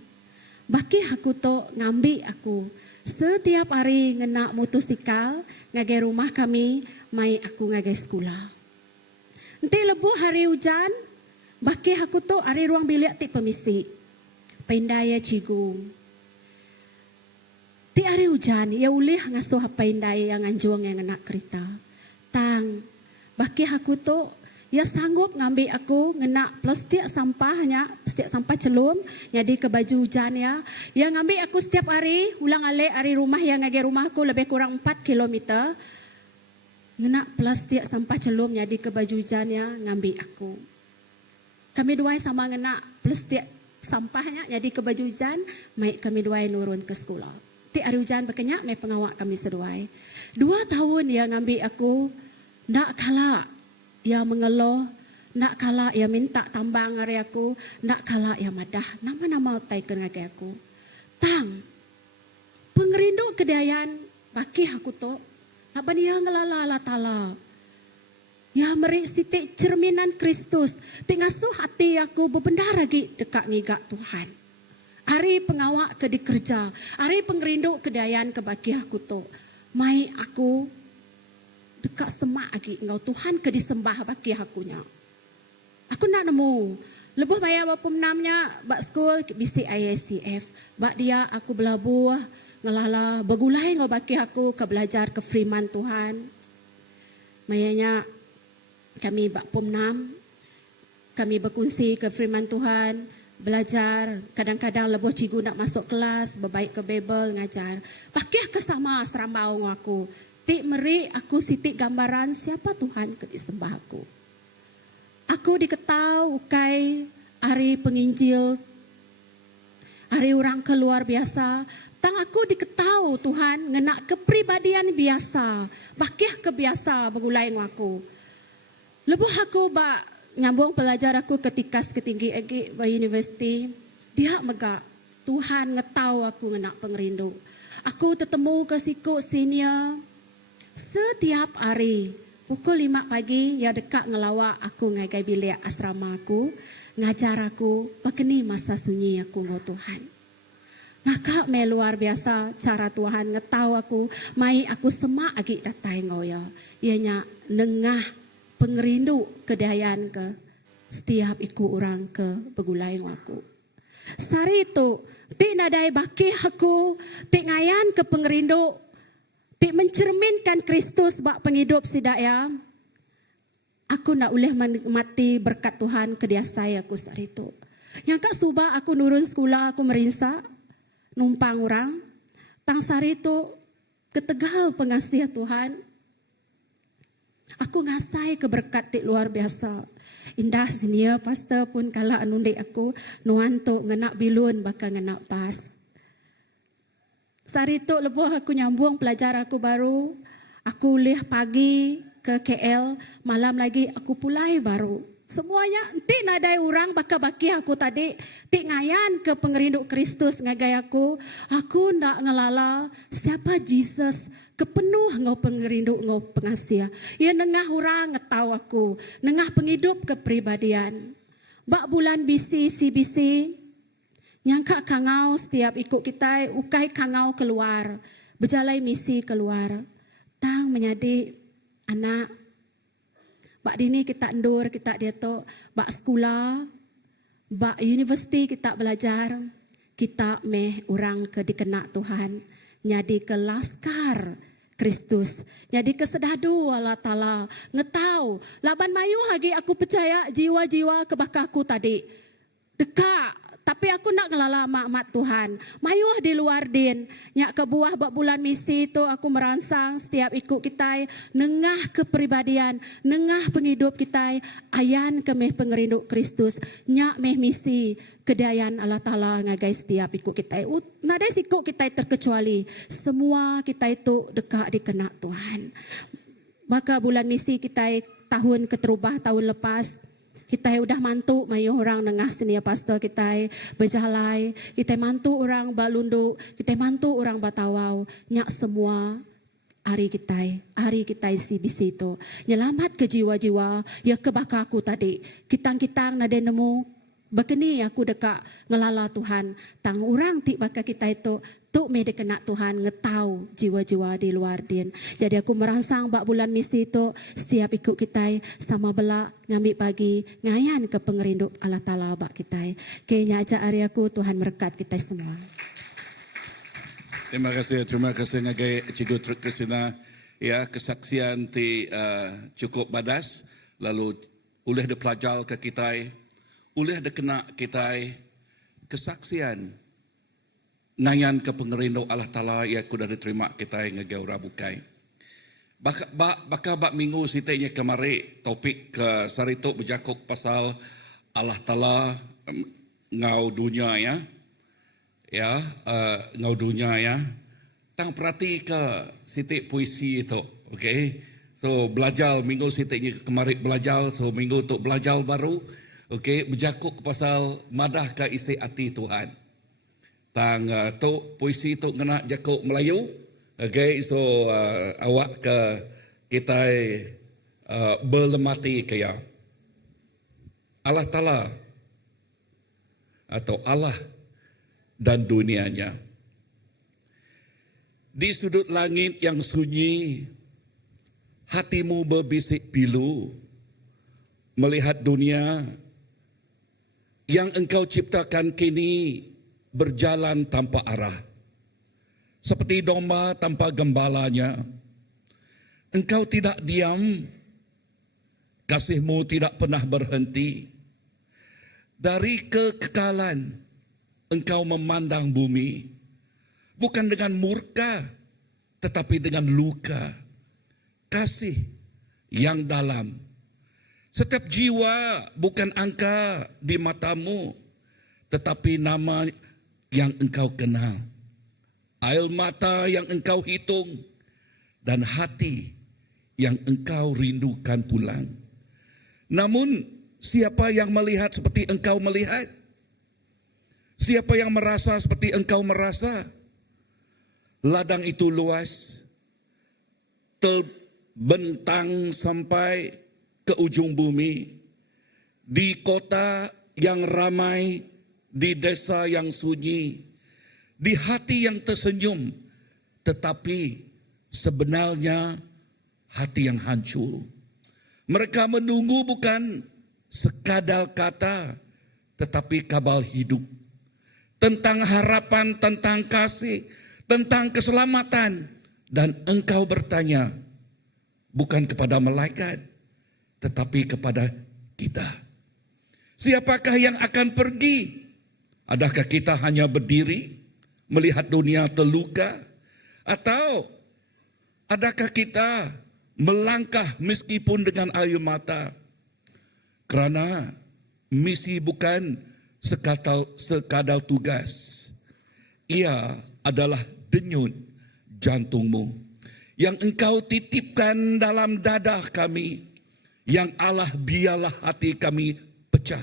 Baki aku tu ngambil aku. Setiap hari ngena motosikal ngagai rumah kami, mai aku ngagai sekolah. Nanti lebuh hari hujan, baki aku tu hari ruang bilik ti pemisi. Pendaya cigu. Ti hari hujan, ya ulih ngasuh pendaya yang anjuang yang nak kereta. Tang, baki aku tu ya sanggup ngambil aku ngena plastik sampahnya, plastik sampah celum, jadi ke baju hujan ya. Yang ngambil aku setiap hari, ulang alik hari rumah yang ngagai rumah aku lebih kurang 4 kilometer. Ngena plastik sampah celum jadi ke baju hujan ya, ngambil aku. Kami dua sama ngena plastik sampahnya jadi ke baju hujan, mai kami dua nurun ke sekolah. Ti hari hujan berkenyak, mai pengawak kami seduai. 2 tahun ya ngambil aku, nak kalah. Ya mengeluh, nak kala ya minta tambang hari aku, nak kala ya madah, nama-nama utai ke ngagai aku. Tang, pengerindu kedayan, baki aku tu, nak bania ngelala Allah Ta'ala. Ya meri sitik cerminan Kristus. Tik ngasuh hati aku bebendah lagi dekat ngigak Tuhan. Hari pengawak ke dikerja. Hari pengerinduk kedayan ke bagi aku tu. Mai aku dekat semak lagi engkau Tuhan ke disembah bagi akunya. Aku nak nemu. Lebuh bayar bapa menamnya bak skul bisi ISCF. Bak dia aku belabuh ngelala begulai ngau bagi aku ke belajar ke firman Tuhan. Mayanya kami bak pumnam, kami berkongsi ke firman Tuhan, belajar. Kadang-kadang lebuh cikgu nak masuk kelas, berbaik ke Bible, ngajar. Pakai kesama serambau aku. Tik meri aku sitik gambaran siapa Tuhan ke disembah aku. Aku diketahui ukai hari penginjil, hari orang keluar biasa. Tang aku diketahui Tuhan ngenak kepribadian biasa. Pakai kebiasa begulai aku. Lepas aku bak nyambung pelajar aku ketika setinggi agi di universiti, dia megak Tuhan ngetau aku ngenak pengerindu. Aku tetemu ke siku senior setiap hari pukul 5 pagi ya dekat ngelawak aku ngagai bilik asrama aku, ngajar aku begini masa sunyi aku ngau Tuhan. Nakak me luar biasa cara Tuhan ngetau aku, mai aku semak agi datai ngau ya. Ianya nengah pengerindu kedayan ke setiap ikut orang ke begulai aku. Sari itu, tik nadai baki aku, tik ngayan ke pengerindu, tik mencerminkan Kristus bak penghidup sidak ya. Aku nak boleh menikmati berkat Tuhan ke dia saya aku sari itu. Yang kak subah aku nurun sekolah, aku merinsa, numpang orang. Tang sari itu, ketegal pengasih Tuhan. Aku ngasai keberkat tik luar biasa. Indah senior pastor pun kala anundek aku nuanto ngenak bilun bakal ngenak pas. Sari tu lebuh aku nyambung pelajar aku baru. Aku leh pagi ke KL, malam lagi aku pulai baru. Semuanya tik nadai orang bakal baki aku tadi. Tik ngayan ke pengerindu Kristus ngagai aku. Aku nak ngelala siapa Jesus. Kepenuh ngau pengerindu ngau pengasih. Ia nengah orang ngetau aku. Nengah penghidup kepribadian. Bak bulan BC, CBC. Nyangka kangau setiap ikut kita. Ukai kangau keluar. Berjalai misi keluar. Tang menjadi anak. Bak dini kita endur, kita dia tu. Bak sekolah. Bak universiti kita belajar. Kita meh orang ke dikenak Tuhan. Nyadi ke laskar Kristus. Jadi kesedadu Allah Ta'ala. Ngetau. Laban mayu lagi aku percaya jiwa-jiwa kebakaku tadi. Dekat. Tapi aku nak ngelala mak-mak Tuhan. Mayuh di luar din. Nyak ke buah bak bulan misi tu aku merangsang setiap ikut kita. Nengah kepribadian. Nengah penghidup kita. Ayan ke meh pengerindu Kristus. Nyak meh misi. Kedayan Allah Ta'ala ngagai setiap ikut kita. Nada sikut kita terkecuali. Semua kita itu dekat dikenak Tuhan. Maka bulan misi kita tahun keterubah tahun lepas. Kita udah mantu mayu orang nengah seni pastor kita berjalai. Kita mantu orang balundu. Kita mantu orang batawau. Nyak semua hari kita isi bisi itu. Nyelamat ke jiwa-jiwa. Ya kebakaku tadi. Kitang-kitang nada nemu. Begini aku dekat ngelala Tuhan. Tang orang tik bakal kita itu. Tuk me dekenak Tuhan ngetau jiwa-jiwa di luar din. Jadi aku merangsang bak bulan misi itu. Setiap ikut kita sama belak ngambil pagi. Ngayan ke pengerindu Allah Ta'ala bak kita. Kayaknya ajak hari aku Tuhan berkat kita semua. Terima kasih ngagai Cikgu Truk Kristina. Ya, kesaksian ti cukup badas. Lalu uleh de pelajar ke kita. Uleh de kena kita. Kesaksian. Nayan ke pengerindu Allah Ta'ala ia kuda diterima kita ngagai ora bukai. Baka minggu sitanya kemari topik ke sarito berjakuk pasal Allah Ta'ala ngau dunia ya. Ya, ngau dunia ya. Tang perhati ke sitik puisi itu, okey. So belajar minggu sitiknya kemari belajar, so minggu tu belajar baru, okey, berjakuk pasal madah ke isi hati Tuhan. Tang tu puisi tu kena jakuk Melayu, okey. So awak ke kita berlemati kaya. Allah Ta'ala atau Allah dan dunianya. Di sudut langit yang sunyi, hatimu berbisik pilu melihat dunia yang engkau ciptakan kini berjalan tanpa arah. Seperti domba tanpa gembalanya. Engkau tidak diam, kasih-Mu tidak pernah berhenti. Dari kekekalan, Engkau memandang bumi, bukan dengan murka, tetapi dengan luka. Kasih yang dalam. Setiap jiwa bukan angka di mata-Mu, tetapi nama yang Engkau kenal. Air mata yang Engkau hitung, dan hati yang Engkau rindukan pulang. Namun, siapa yang melihat seperti Engkau melihat? Siapa yang merasa seperti Engkau merasa? Ladang itu luas, terbentang sampai ke ujung bumi. Di kota yang ramai, di desa yang sunyi, di hati yang tersenyum, tetapi sebenarnya hati yang hancur. Mereka menunggu bukan sekadar kata, tetapi kabar hidup. Tentang harapan, tentang kasih, tentang keselamatan. Dan engkau bertanya, bukan kepada malaikat, tetapi kepada kita. Siapakah yang akan pergi? Adakah kita hanya berdiri, melihat dunia terluka? Atau adakah kita melangkah meskipun dengan air mata? Kerana misi bukan sekadar tugas. Ia adalah denyut jantungmu yang engkau titipkan dalam dada kami. Yang Allah, biarlah hati kami pecah.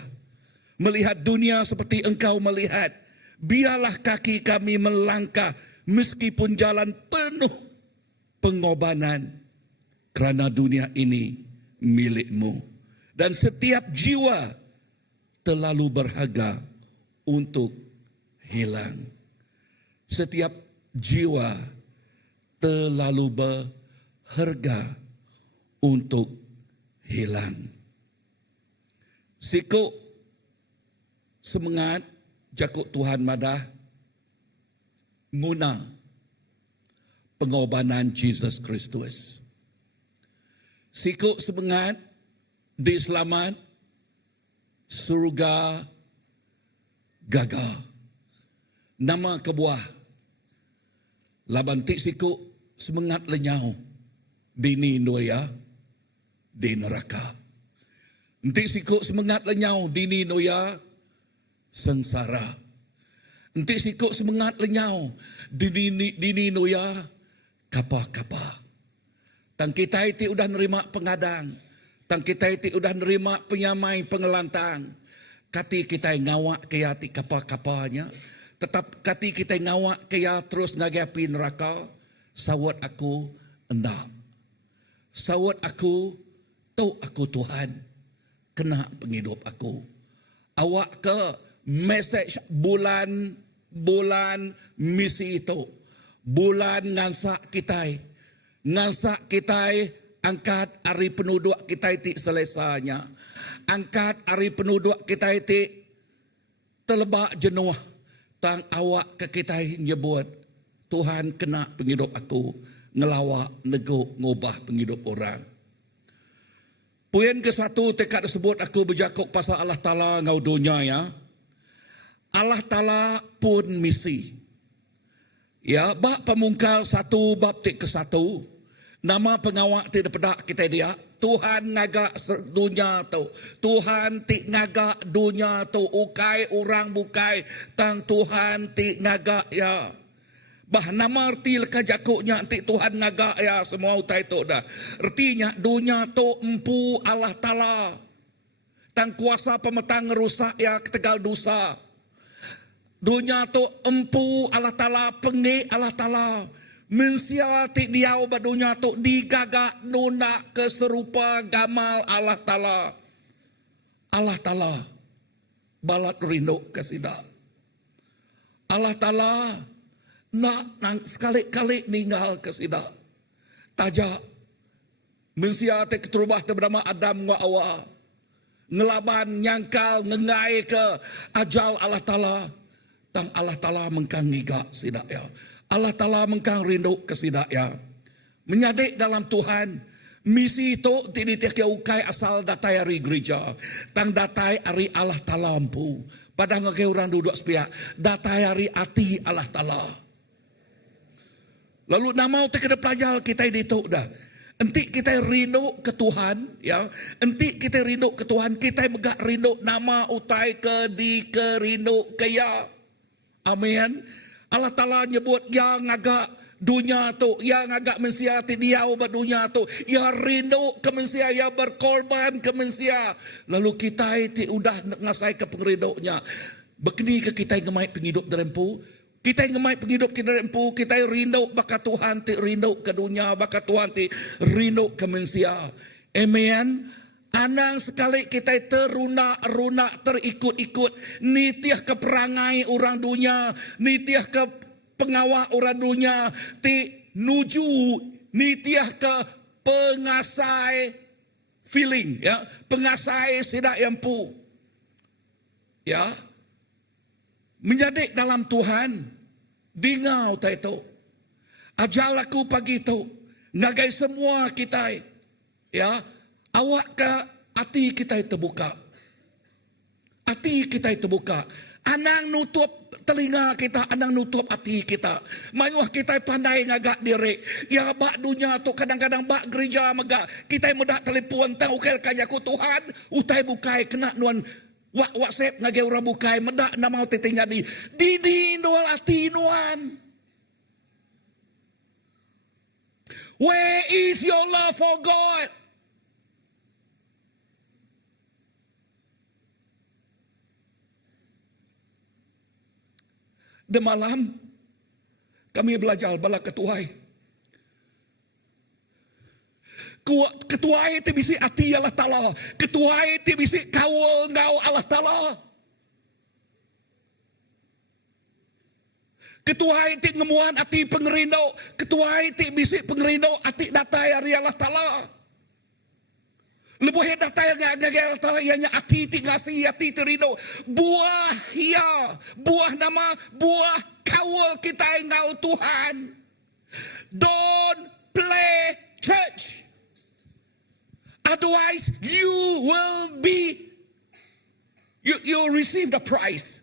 Melihat dunia seperti engkau melihat. Biarlah kaki kami melangkah meskipun jalan penuh pengorbanan. Kerana dunia ini milikmu. Dan setiap jiwa terlalu berharga untuk hilang. Setiap jiwa terlalu berharga untuk hilang. Sikuk semangat jakut Tuhan madah guna pengorbanan Yesus Kristus. Sikuk semangat diselamat surga gagal. Nama kebuah laban tik sikuk semangat lenyau bini noya di neraka. Entik sikuk semangat lenyau dini noya sengsara. Entik sikuk semangat lenyau dini noya kapa-kapa. Tang kita itu udah nerima pengadang. Tang kita itu udah nerima penyamai pengelantang. Kati kita ngawak kaya ti kapa-kapanya. Tetap kati kita ngawak kaya terus ngagapi neraka. Sawat aku endam. Sawat aku tahu aku Tuhan. Kena penghidup aku. Awak ke message bulan misi itu. Bulan ngansak kita. Ngansak kita angkat hari penduduk kita itu selesainya. Angkat hari penduduk kita itu terlebak jenuh. Tang awak ke kita nyebut. Tuhan kena penghidup aku. Ngelawak, neguk, ngubah penghidup orang. Poin ke-1 tekad tersebut aku berjakuk pasal Allah Ta'ala ngau dunia ya. Allah Ta'ala pun misi. Ya, bab pemungkal 1 bab tik ke-1. Nama pengawak tidak pedak kita dia. Tuhan ngagak dunia tu. Tuhan tik ngagak dunia tu. Ukai orang bukai. Tang Tuhan tik ngagak ya. Bah nama arti leka jakuknya nanti Tuhan ngagak ya semua utai tu dah. Artinya dunia tu empu Allah Ta'ala. Tang kuasa pemetang ngerusak ya ketegal dosa. Dunia tu empu Allah Ta'ala, pengi Allah Ta'ala. Mensia ti diau badunya tu digagak nuna keserupa gamal Allah Ta'ala. Allah Ta'ala balat rindu kesida. Allah Ta'ala nak sekali-kali ninggal kesida. Tajak mensia ti keterubah bernama Adam wa Awa. Ngelaban nyangkal ngengai ke ajal Allah Ta'ala. Tang Allah Ta'ala mengkang ngiga sidak ya. Allah Ta'ala mengkang rindu ke sidak ya. Menyadik dalam Tuhan. Misi itu tidak ukai asal datai hari gereja. Tang datai hari Allah Ta'ala ampu. Pada ngagai orang duduk sepiak. Datai hari hati Allah Ta'ala. Lalu nama kita kena pelajar kita itu dah. Enti kita rindu ke Tuhan. Ya. Enti kita rindu ke Tuhan. Kita megak rindu nama utai ke di ke rindu ke ya. Amin. Allah Ta'ala nyebut yang agak dunia tu, yang agak mensiati dia ubat dunia tu, yang rindu ke mensia, yang berkorban ke mensia. Lalu kita itu udah ngasai ke pengriduknya. Begini ke kita yang ngemai penghidup derempu. Kita yang ngemai penghidup kita derempu. Kita yang rindu baka Tuhan ti rindu ke dunia, baka Tuhan ti rindu ke mensia. Amen. Anang sekali kita teruna terikut-ikut. Nitiah ke perangai orang dunia. Nitiah ke pengawal orang dunia. Ti nuju. Nitiah ke pengasai feeling. Ya, pengasai sidak yampu. Ya. Menjadi dalam Tuhan. Dingau ta itu. Ajal aku pagi itu. Ngagai semua kita. Ya. Awak ke hati kita itu buka. Hati kita itu buka. Anang nutup telinga kita, anang nutup hati kita. Mayuh kita pandai ngagak diri. Ya bak dunia tu kadang-kadang bak gereja megak. Kita mudah telefon tahu kel kanyaku Tuhan. Utai bukai kena nuan WhatsApp ngagak orang bukai medak nama titingnya di. Didi nual hati nuan. Where is your love for God? De malam kami belajar bala ketuai. Ketuai itu bisi hati Allah Ta'ala. Ketuai itu bisi kawal ngau Allah Ta'ala. Ketuai itu ngemuan hati pengerindo. Ketuai itu bisi pengerindo hati datai hari Allah Ta'ala. Lebuh yang datang yang Allah Ta'ala ianya hati ti ngasih hati terido. Buah ya. Buah nama. Buah kawal kita engau Tuhan. Don't play church. Otherwise you will be. You'll receive the price.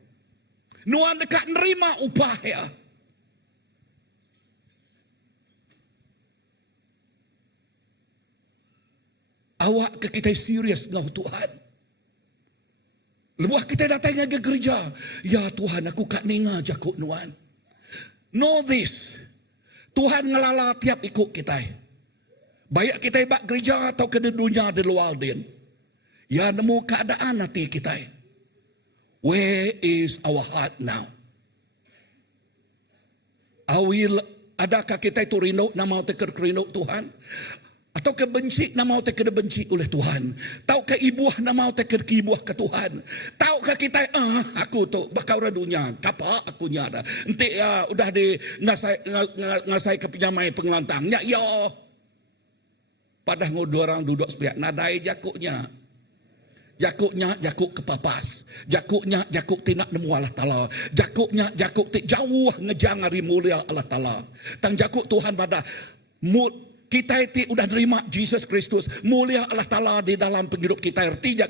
Nuan dekat nerima upah ya. Awak ke kita serius ngau Tuhan. Lebuh kita datang ke gereja. Ya Tuhan aku kat ninga jakuk nuan. Know this. Tuhan ngelala tiap ikut kita. Baik kita bak gereja atau ke dunia di luar din. Ya nemu keadaan hati kita. Where is our heart now? Adakah kita itu rindu nama teker rindu Tuhan? Atau kebenci nama kita kena benci oleh Tuhan. Tahukah ibuah nama kita kibuah ke Tuhan. Tahukah kita aku tu bakal dunia kapa aku nyada. Nanti ya udah di ngasai ke penyamai pengelantangnya ya. Padah ngudua orang duduk sepiak nadai jakuknya. Jakuknya jakuk kepapas. Jakuknya jakuk tinak nemu Allah Ta'ala. Jakuknya jakuk jauh ngejang hari mulia Allah Ta'ala. Tang jakuk Tuhan pada kita itu udah terima Jesus Kristus. Mulia Allah Ta'ala di dalam penghidup kita. Artinya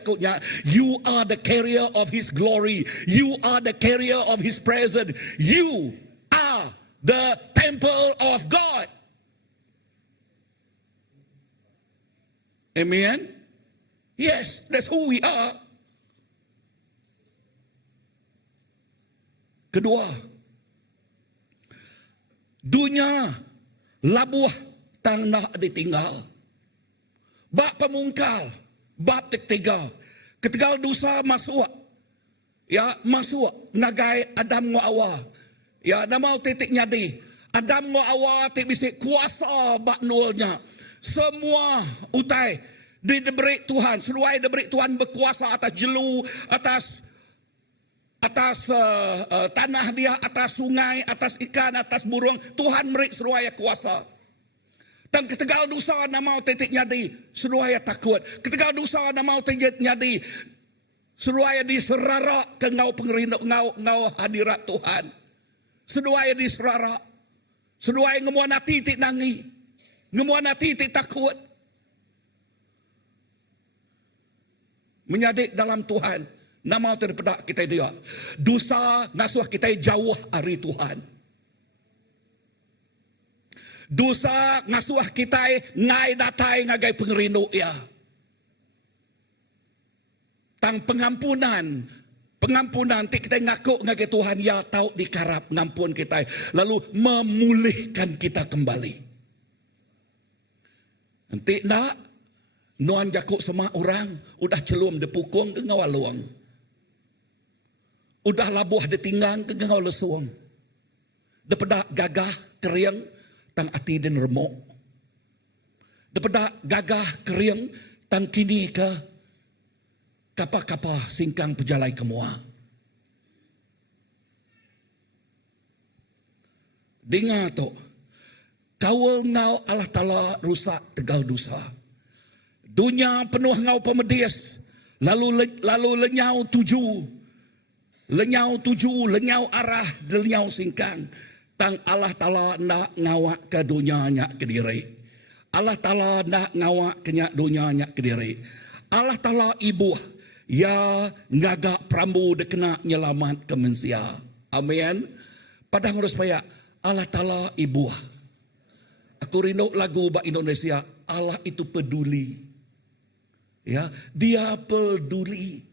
you are the carrier of His glory. You are the carrier of His presence. You are the temple of God. Amen? Yes, that's who we are. Kedua, dunia labuh tang nak ditinggal. Bab pemungkal, bab ketiga. Ketiga dosa masuk. Ya, masuk nagai Adam wa Hawa. Ya, nama titik nyadi. Adam ngo awal ti bisik kuasa baknulnya. Semua utai diberi Tuhan. Seluai diberi Tuhan berkuasa atas jelu, atas tanah dia, atas sungai, atas ikan, atas burung. Tuhan beri seluai kuasa. Dan ketegal dosa na mau titik nyadi, seluai takut. Ketegal dosa na mau titik nyadi, seluai diserarak ke ngau pengerinduk ngau hadirat Tuhan. Seluai diserarak. Seluai ngemuan hati titik nangi. Ngemuan hati titik takut. Menyadik dalam Tuhan. Nama terpedak kita dia. Dosa nasuh kita jauh dari Tuhan. Dosa ngasuh kita ngai datai ngagai pengerindu ya. Tang pengampunan ti kita ngaku ngagai Tuhan ya tahu dikarap ngampun kita. Lalu memulihkan kita kembali. Nanti nak nuan jakuk sama orang udah celum depukung ke ngawal luang. Udah labuh ditinggang ke ngawal lesuang. Daripada gagah keriang tang ati den remuk. Daripada gagah keriang tang kini ke kapa-kapa singkang pejalai kemua. Dengar tu, kawal ngau Allah Ta'ala rusak tegal dosa. Dunia penuh ngau pemedis, lalu lenyau tuju, lenyau arah, lenyau singkang. Tang Allah Ta'ala nak ngawak ke dunia ke diri. Allah Ta'ala nak ngawak ke dunia ke diri. Allah Ta'ala ibu ya ngagak prambu dekena nyelamat ke manusia. Amin. Padang harus paya Allah Ta'ala ibu. Aku rindu lagu bahasa Indonesia. Allah itu peduli. Ya, dia peduli.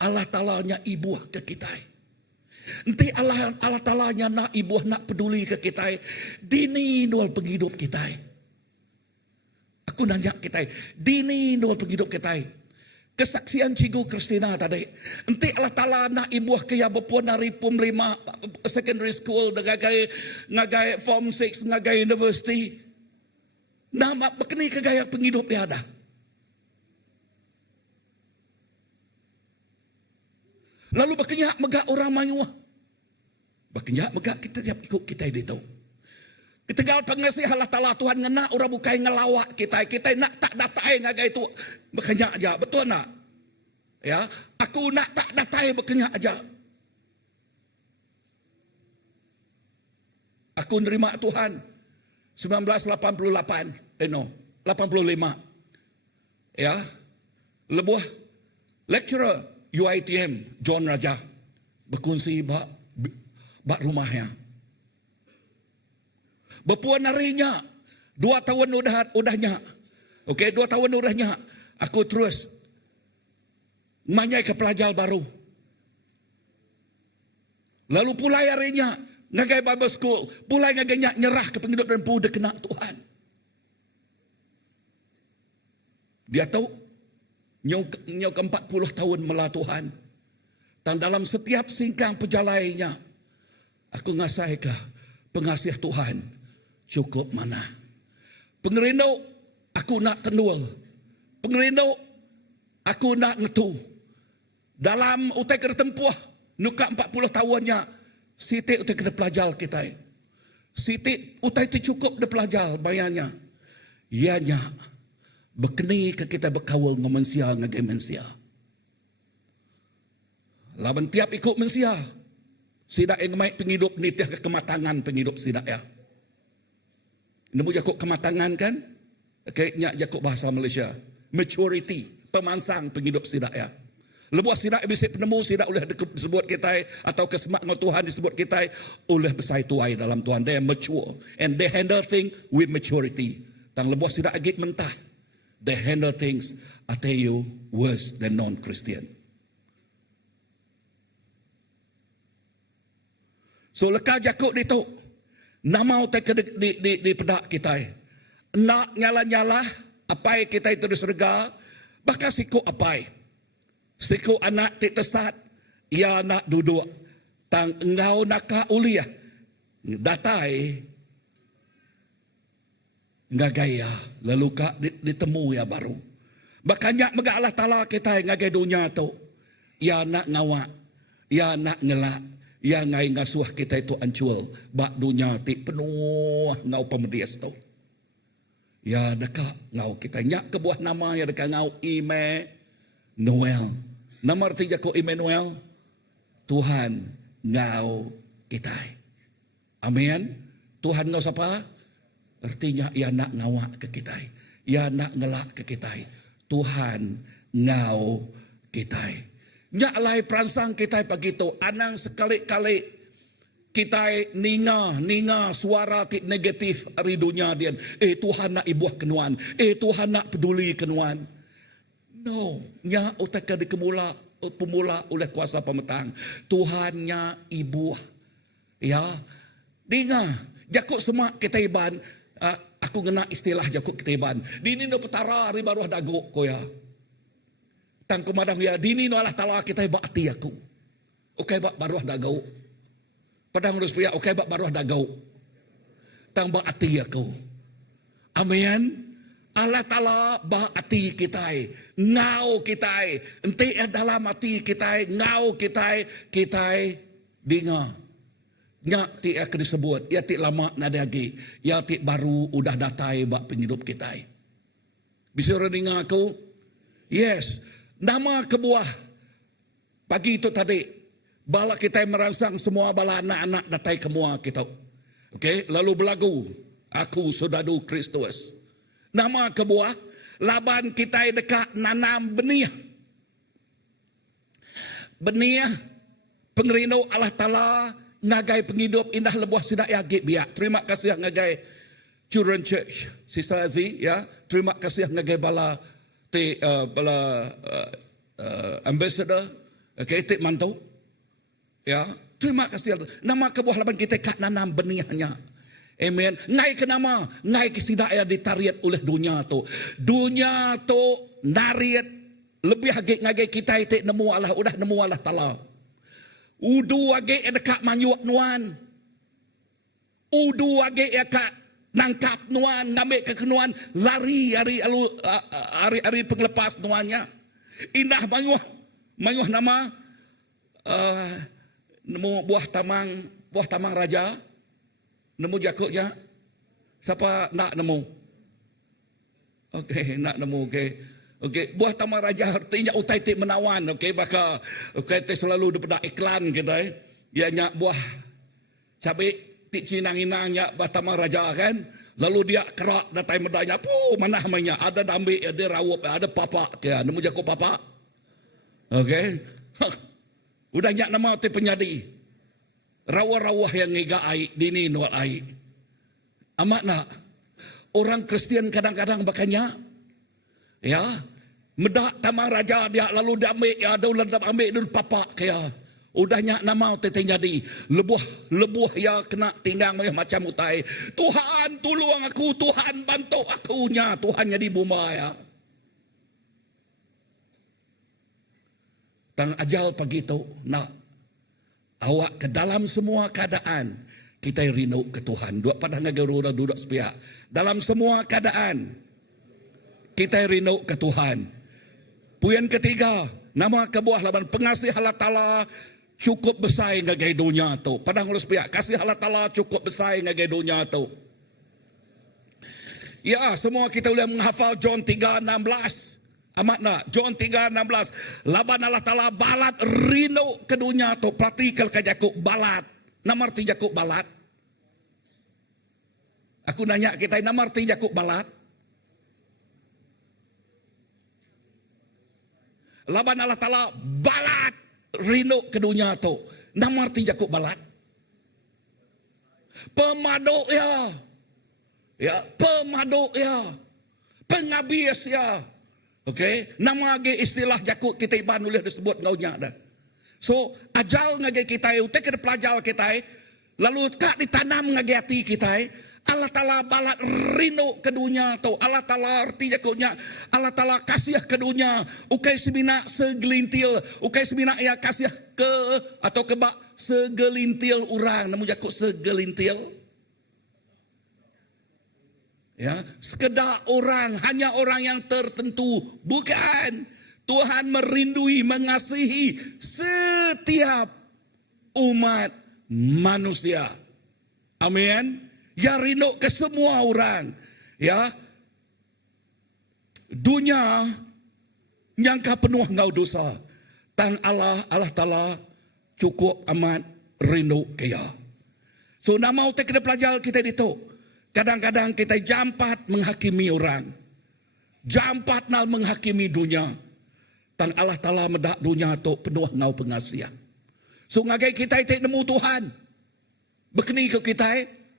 Allah Ta'ala-nya ibu ke kita. Nanti Allah Ta'ala-nya nak ibu nak peduli ke kita. Dini nual penghidup kita. Aku nanya kita. Dini nual penghidup kita. Kesaksian Cikgu Kristina tadi. Nanti Allah Ta'ala nak ibu ke yang berpuan dari PUM 5 secondary school. Ngagai form 6, ngagai university. Nama berkeni ke gaya penghidup dia ada. Lalu berkenyak megak orang manyuah. Berkenyak megak kita tiap ikut kita itu. Ketegal pengasih Allah Ta'ala Tuhan ngena orang bukai ngelawak kita. Kita nak tak datai ngagai itu. Berkenyak aja. Betul nak? Ya, aku nak tak datai berkenyak aja. Aku nerima Tuhan 1988. 85. Ya. Lebuah lecturer UITM John Raja berkongsi bak rumahnya. Berpuan harinya 2 tahun udahnya. Okey, 2 tahun udahnya. Aku terus manyai ke pelajar baru. Lalu pulai harinya ngagai Bible School, pulai ngagai nyerah ke penghidup dan pude kena Tuhan. Dia tahu nyau ke 40 tahun melah Tuhan. Dan dalam setiap singkang perjalanannya, aku ngasai ke pengasih Tuhan cukup mana. Pengerindu, aku nak tenul. Pengerindu, aku nak ngetu. Dalam utai ketempuh, nuka 40 tahunnya, Siti utai kena pelajar kita. Siti utai itu cukup de pelajar bayarnya. Ianya berkeni ke kita berkawal dengan manusia ngagai manusia. Laban tiap ikut manusia. Sidak yang maik penghidup ni tiap kematangan penghidup sidak ya. Nemu jakuk kematangan kan? Okay, nyak jakuk bahasa Malaysia. Maturity, pemansang penghidup sidak ya. Lebuah sidak bisa penemu sidak oleh disebut kita atau kesemak dengan Tuhan disebut kita oleh besar tuai dalam Tuhan. They are mature and they handle things with maturity. Tang lebuah sidak agak mentah. They handle things, I tell you, worse than non-Christian. So leka jakuk itu, nama utai di pedak kita. Nak nyala-nyala, apai kita itu diserga, bakal siku apai. Siku anak ti tesat, ia nak duduk. Tang engau nak uliah, datai ngagaya lalu ka ditemu ya baru. Makanya maga Allah Ta'ala kita ngagay dunia tu. Ya nak ngawa, ya nak ngelak, ya ngai ngasuh kita itu ancul. Bak dunia ti penuh ngau pemedias tu. Ya dekat ngau kita nyak ke buah nama ya dekat ngau Immanuel. Nama artinya ko Immanuel, Tuhan ngau kita. Amin. Tuhan ngau siapa? Artinya ia nak ngawak ke kita. Ia nak ngelak ke kita. Tuhan ngau kita. Nyak lai peransang kita begitu. Anang sekali-kali kita ninga suara negatif dari dunia dia. Tuhan nak ibuah kenuan. Tuhan nak peduli kenuan. No. Nyak utaka pemula oleh kuasa pemetang. Tuhannya ibuah. Ya. Ninga. Jakuk semak kita iban. Aku kena istilah jakuk kita iban. Dini no petara hari baru dago ko ya. Tang kemadang ya. Dini no Allah Ta'ala kita iba ati aku. Okay bak baru dago. Padang urus pria, okay bak baruh dagau. Tang ba ati aku. Amin. Allah Ta'ala ba ati kita. Ngau kita. Enti dalam ati kita. Ngau kita. Kita dengar. Nyak ti akan disebut. Ya ti lama nadagi. Ya ti baru udah datai bak penhidup kita. Bisa orang dengar aku? Yes. Nama kebuah. Pagi itu tadi. Bala kita merangsang semua bala anak-anak datai kemua kita. Okey, lalu berlagu. Aku saudara Kristus. Nama kebuah. Laban kita dekat nanam benih. Benih. Pengerino Allah Ta'ala. Ngagai penghidup indah lebuah sidak yagit biak. Terima kasih ngagai Children Church. Sister Aziz, ya. Terima kasih ngagai bala ambassador. Okey, tik mantau. Ya, terima kasih. Nama kebuah laban kita kat nanam benihnya. Amen. Ngai ke nama, ngai ke sidak ya ditariat oleh dunia tu. Dunia tu nariat lebih hagik ngagai kita itik nemu Allah, udah nemu Allah Ta'ala. Udu hagik dekat manyuak nuan. Udu hagik ya kak nangkap nuan, ngambil kekenuan, lari hari penglepas nuannya. Indah manyuah nama nemu buah tamang raja. Nemu jakuknya. Siapa nak nemu? Okey, nak nemu. Okey, buah tamang raja artinya utai tik menawan. Okey, baka okey selalu daripada iklan kita. Ya nyak buah cabai tik cinang-inang nyak buah tamang raja kan. Lalu dia kerak datai medanya. Mana namanya? Ada dambi, ada rawup, ada papak. Ya, nemu jakuk papak. Okey. Udah nyak nama ti penyadi. Rawah-rawah yang ngiga air, dini nual air. Amat nak. Orang Kristian kadang-kadang bakanya. Ya. Medak tamang raja dia lalu dia ambil. Ya, daulat ambil dulu papak. Ya. Udah nyak nama ti penyadi. Lebuh ya kena tinggang macam utai. Tuhan tolong aku. Tuhan bantu aku nya. Tuhan jadi buma ya. Tang ajal pagi tu nak awak ke dalam semua keadaan kita rindu ke Tuhan. Dua pada ngagaru duduk sepiak. Dalam semua keadaan kita rindu ke Tuhan. Puyan ketiga, nama kebuah laban pengasih Allah Ta'ala cukup besar ngagai dunia tu. Padang urus piak, kasih Allah Ta'ala cukup besar ngagai dunia tu. Ya, semua kita boleh menghafal John 3:16. Amat nak, John 3:16. Laban Allah Ta'ala balat rindu ke dunia tu. Perhatikan ke Jakub balat. Nama arti Jakub balat? Aku nanya kita, nama arti Jakub balat? Laban Allah Ta'ala balat rindu ke dunia tu. Nama arti Jakub balat? Pemaduk ya. Ya, pemaduk ya. Pengabis ya. Okey, nama lagi istilah Jakub kita iban boleh disebut ngaunya dah. So, ajal ngagi kita, utek ke pelajar kita, lalu kak ditanam ngagi hati kita, Allah Ta'ala balat rindu ke dunia tu. Allah Ta'ala artinya konya. Allah Ta'ala kasih ke dunia. Ukai semina segelintil. Ukai semina ia kasih ke atau kebak segelintil orang. Namun jakut segelintil. Ya, sekedar orang, hanya orang yang tertentu. Bukan. Tuhan merindui, mengasihi setiap umat manusia. Amin. Ya rindu ke semua orang. Ya. Dunia nyangka penuh ngau dosa. Tang Allah Ta'ala cukup amat rindu kaya. So nak mau kita pelajar kita itu. Kadang-kadang kita jampat menghakimi orang. Jampat nak menghakimi dunia. Tang Allah Ta'ala medak dunia tu penuh ngau pengasihan. So ngagai kita itu nemu Tuhan. Bekeni ke kita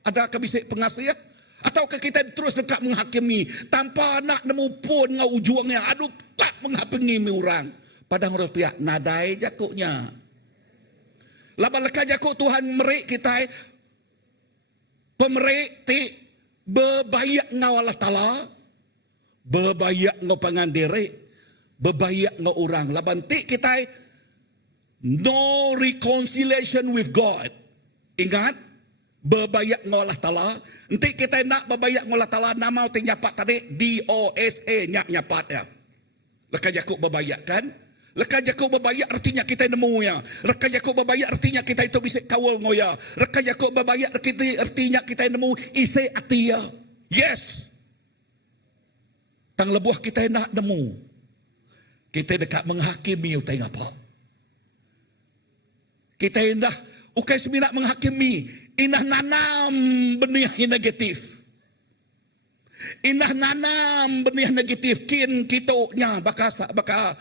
adakah bisa pengasihan? Ataukah kita terus dekat menghakimi tanpa nak nemu pun ngau ujungnya. Aduh tak menghakimi orang. Padang harus pihak nadai jakuknya. Laban lekat jakuk Tuhan merik kita. Pemerik ti berbayak ngau Allah Ta'ala. Berbayak ngau pangandirik. Berbayak ngau orang. Laban ti kita no reconciliation with God. Ingat? Berbayak ngau Allah Ta'ala. Nanti kita nak berbayak ngau Allah Ta'ala. Nama tu nyapat tadi. DOSA nyapat ya. Lekas jakuk berbayak kan. Lekas jakuk berbayak artinya kita nemu ya. Lekas jakuk berbayak artinya kita itu bisa kawal ngau ya. Lekas jakuk berbayak artinya kita nemu isi hati ya. Yes. Tang lebuh kita nak nemu. Kita dekat menghakimi utai apa. Kita indah. Ukai seminat menghakimi. Inah nanam benih yang negatif. Inah nanam benih negatif. Kin kitoknya baka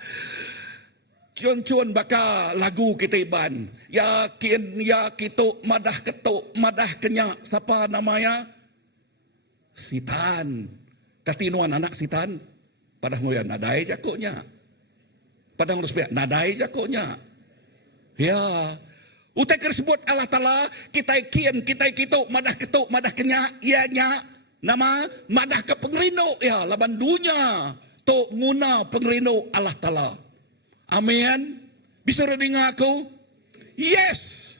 cion-cion baka lagu kita iban. Ya kin ya kitok madah ketok madah kenyak. Siapa namanya? Sitan. Katinuan anak sitan. Padahal ngoyan nadai jakuknya. Padahal harus biar nadai jakuknya. Ya. Utai tersebut Allah Ta'ala, kita kian, kita kitu, madah ketuk, madah kenyak, ianya, nama, madah ke pengerino, ya, laban dunia, to nguna pengerino Allah Ta'ala. Amin. Bisa dengar aku? Yes.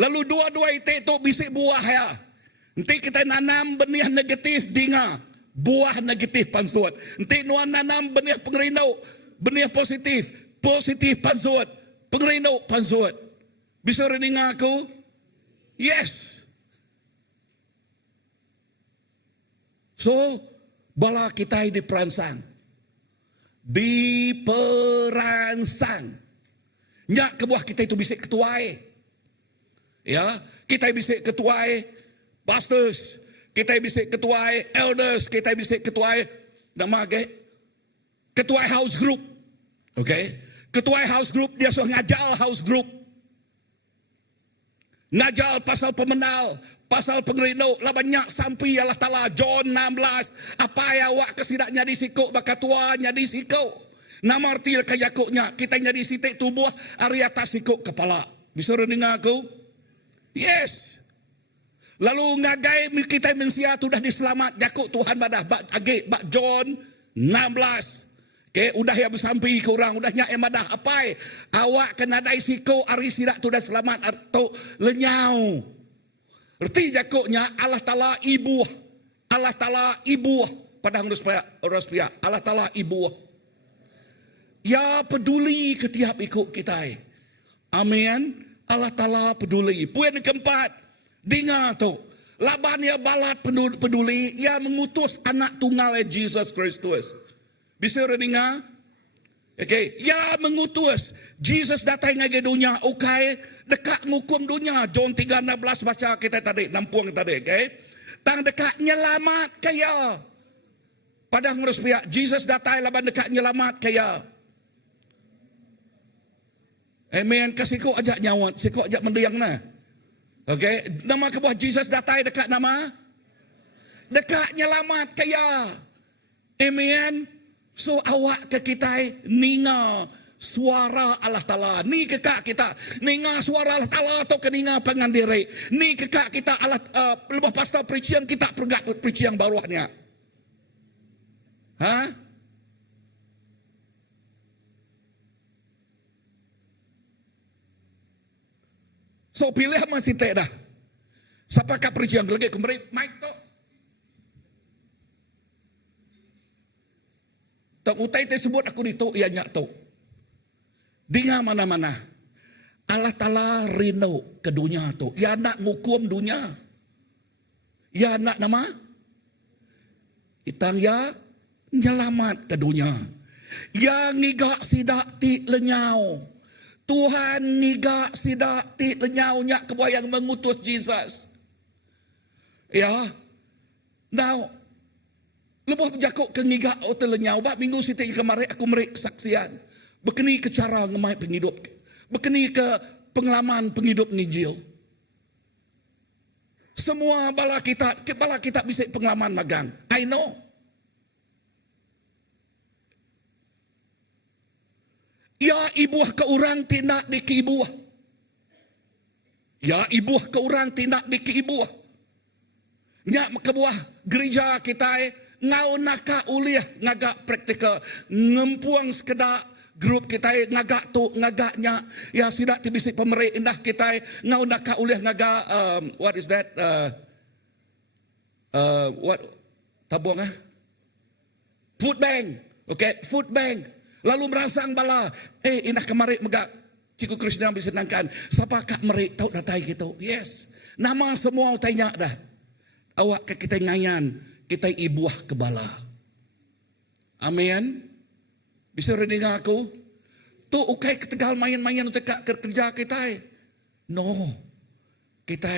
Lalu dua-dua itu bisa buah ya. Nanti kita nanam benih negatif dinga, buah negatif pansut. Nanti nuan nanam benih pengerino, benih positif, positif pansut, pengerino pansut. Bisa dengar aku? Yes. So, bala kita diperansang. Diperansang. Nyak kebuah kita itu bisa ketuai. Ya, kita bisa ketuai pastors. Kita bisa ketuai elders. Kita bisa ketuai nama ke? Ketuai house group. Okay? Ketuai house group dia so ngajal house group. Ngajal pasal pemenal, pasal pengerino, labannya sampai Allah Ta'ala, John 16. Apa yang awak kesidaknya disikuk, baka tuanya disikuk. Nama arti kayakuknya, kita jadi sitik tubuh, ari atas sikuk kepala. Bisa dengar aku? Yes. Lalu ngagai kita mensia sudah diselamat, jakuk Tuhan badah, bak John 16. Okay, udah ya bersampai ke orang, udahnya emadah apa? Awak kena dai siko ari sidak tu dah selamat atau lenyau. Erti jakuknya Allah Ta'ala ibu. Allah Ta'ala ibu. Padang Rospia. Allah Ta'ala ibu. Ya peduli ketiap ikut kita. Amin. Allah Ta'ala peduli. Poin keempat. Dengar tu. Laban ya balat peduli. Ya mengutus anak tunggal Jesus Kristus. Bisa dengar? Okay. Ya mengutus. Jesus datang ke dunia. Okay. Dekat ngukum dunia. John 3:16 baca kita tadi. Nampuang tadi. Okay. Tang dekat nyelamat kaya. Padang ngurus pihak. Jesus datang laban dekat nyelamat kaya. Amen. Kasih kau ajak nyawat. Kasih kau ajak mendiang na. Okay. Nama kebuah Jesus datang dekat nama. Dekat nyelamat kaya. Amen. So awak ke kita ninga suara Allah Ta'ala. Ni kekak kita. Ninga suara Allah Ta'ala atau keninga pengandiri. Ni kekak kita Allah lepas pasal perician kita pergak perician baruahnya. Ha? So pilih masih tak dah. Siapa kak perician lagi kembali mic tu. Tak utai tersebut aku ditu ia nyak tu. Dengar mana-mana. Allah Ta'ala rindu ke dunia tu. Ya nak ngukum dunia. Ya nak nama. Itang ya nyelamat ke dunia. Ya ngigak sidak ti lenyau. Tuhan ngigak sidak ti lenyau nyak kebuah yang mengutus Jesus. Ya. Now. Lepas berjakuk ke ngigak hotel lenyau. Bak minggu siti kemarin aku merik kesaksian. Berkeni ke cara ngemai penghidup. Berkeni ke pengalaman penghidup Injil. Semua bala kita bisa pengalaman magang. I know. Ya ibuah ke orang tindak di ke ibuah. Ya ibuah ke orang tindak di ke ibuah. Nyak kebuah gereja kita ngau naka uliah ngagak praktikal ngempuang sekedar grup kita ngagak tu ngagaknya ya sidak tibisi pemerintah kita ngau naka uliah ngagak what is that what tabung food bank, okay, food bank lalu merasang bala indah kemarin megak Ciku Krishna bisa nangkan siapa kak merik tahu datai gitu. Yes, nama semua tanya dah awak ke kita ngayan kita ibuah kebala. Amin. Bisa dengar aku? Tu ukai ketegal main-main untuk kerja kita. No. Kita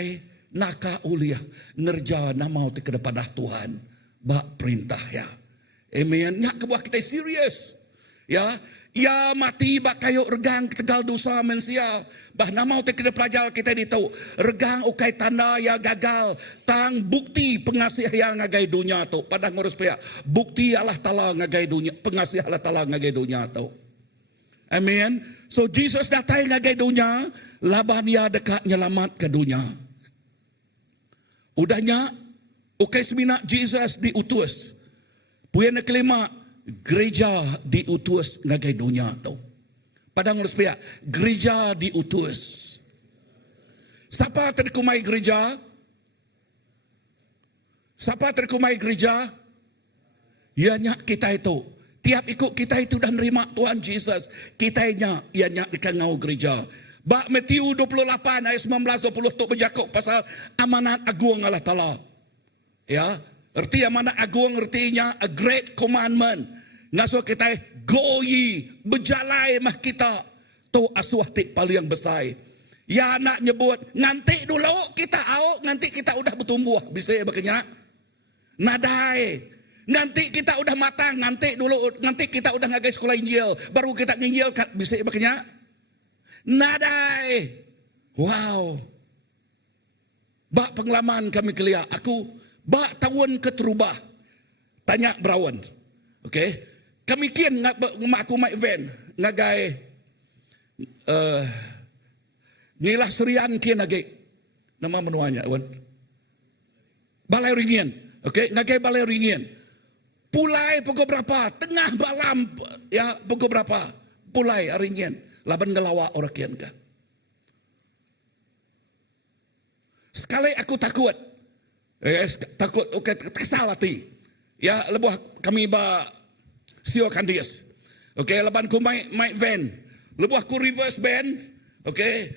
naka uliah ngerja nama untuk kepada Tuhan. Bak perintah ya. Amin. Nyak kebuah kita serius. Ya. Ya mati bak kayu regang ketegal dosa manusia. Bah nama utek kita pelajar kita ditahu. Regang ukai tanda ya gagal. Tang bukti pengasih yang ngagai dunia tu. Pada ngurus pihak. Bukti Allah Ta'ala ngagai dunia. Pengasih Allah Ta'ala ngagai dunia tu. Amen. So Jesus datang ngagai dunia. Laban dia dekat nyelamat ke dunia. Udahnya. Ukai semina Jesus diutus. Puyan kelima. Gereja diutus ngagai dunia tu. Padang ngurus pihak. Gereja diutus. Siapa terkumai gereja? Siapa terkumai gereja? Ianya kita itu. Tiap ikut kita itu dan nerima Tuhan Jesus. Kitanya ianya dikangau gereja. Bak Matthew 28 ayat 19-20 tu berjakuk pasal amanat agung Allah Ta'ala. Ya. Erti amanat agung ertinya a great commandment. Ngasuh kita go ye berjalai mah kita tu asuh tik paling besar. Ya nak nyebut nanti dulu kita au nanti kita udah bertumbuh bisa berkenyak. Nadai. Nanti kita udah matang nanti dulu nanti kita udah ngagai sekolah Injil baru kita nginjil bisa berkenyak. Nadai. Wow. Bak pengalaman kami kelia aku bak tahun keterubah. Tanya berawan. Okay. Kami kian aku mak event. Ngagai. Nilah serian kian lagi. Nama menuanya. Balai ringian. Okay. Ngagai balai ringian. Pulai pukul berapa. Tengah malam. Ya pukul berapa. Pulai ringian. Laban ngelawak orang kian kan. Sekali aku takut. Takut, okay, kesal hati. Ya, lebuh kami ba sio kandias. Okay, leban ku mai van. Lebuh ku reverse band. Okay.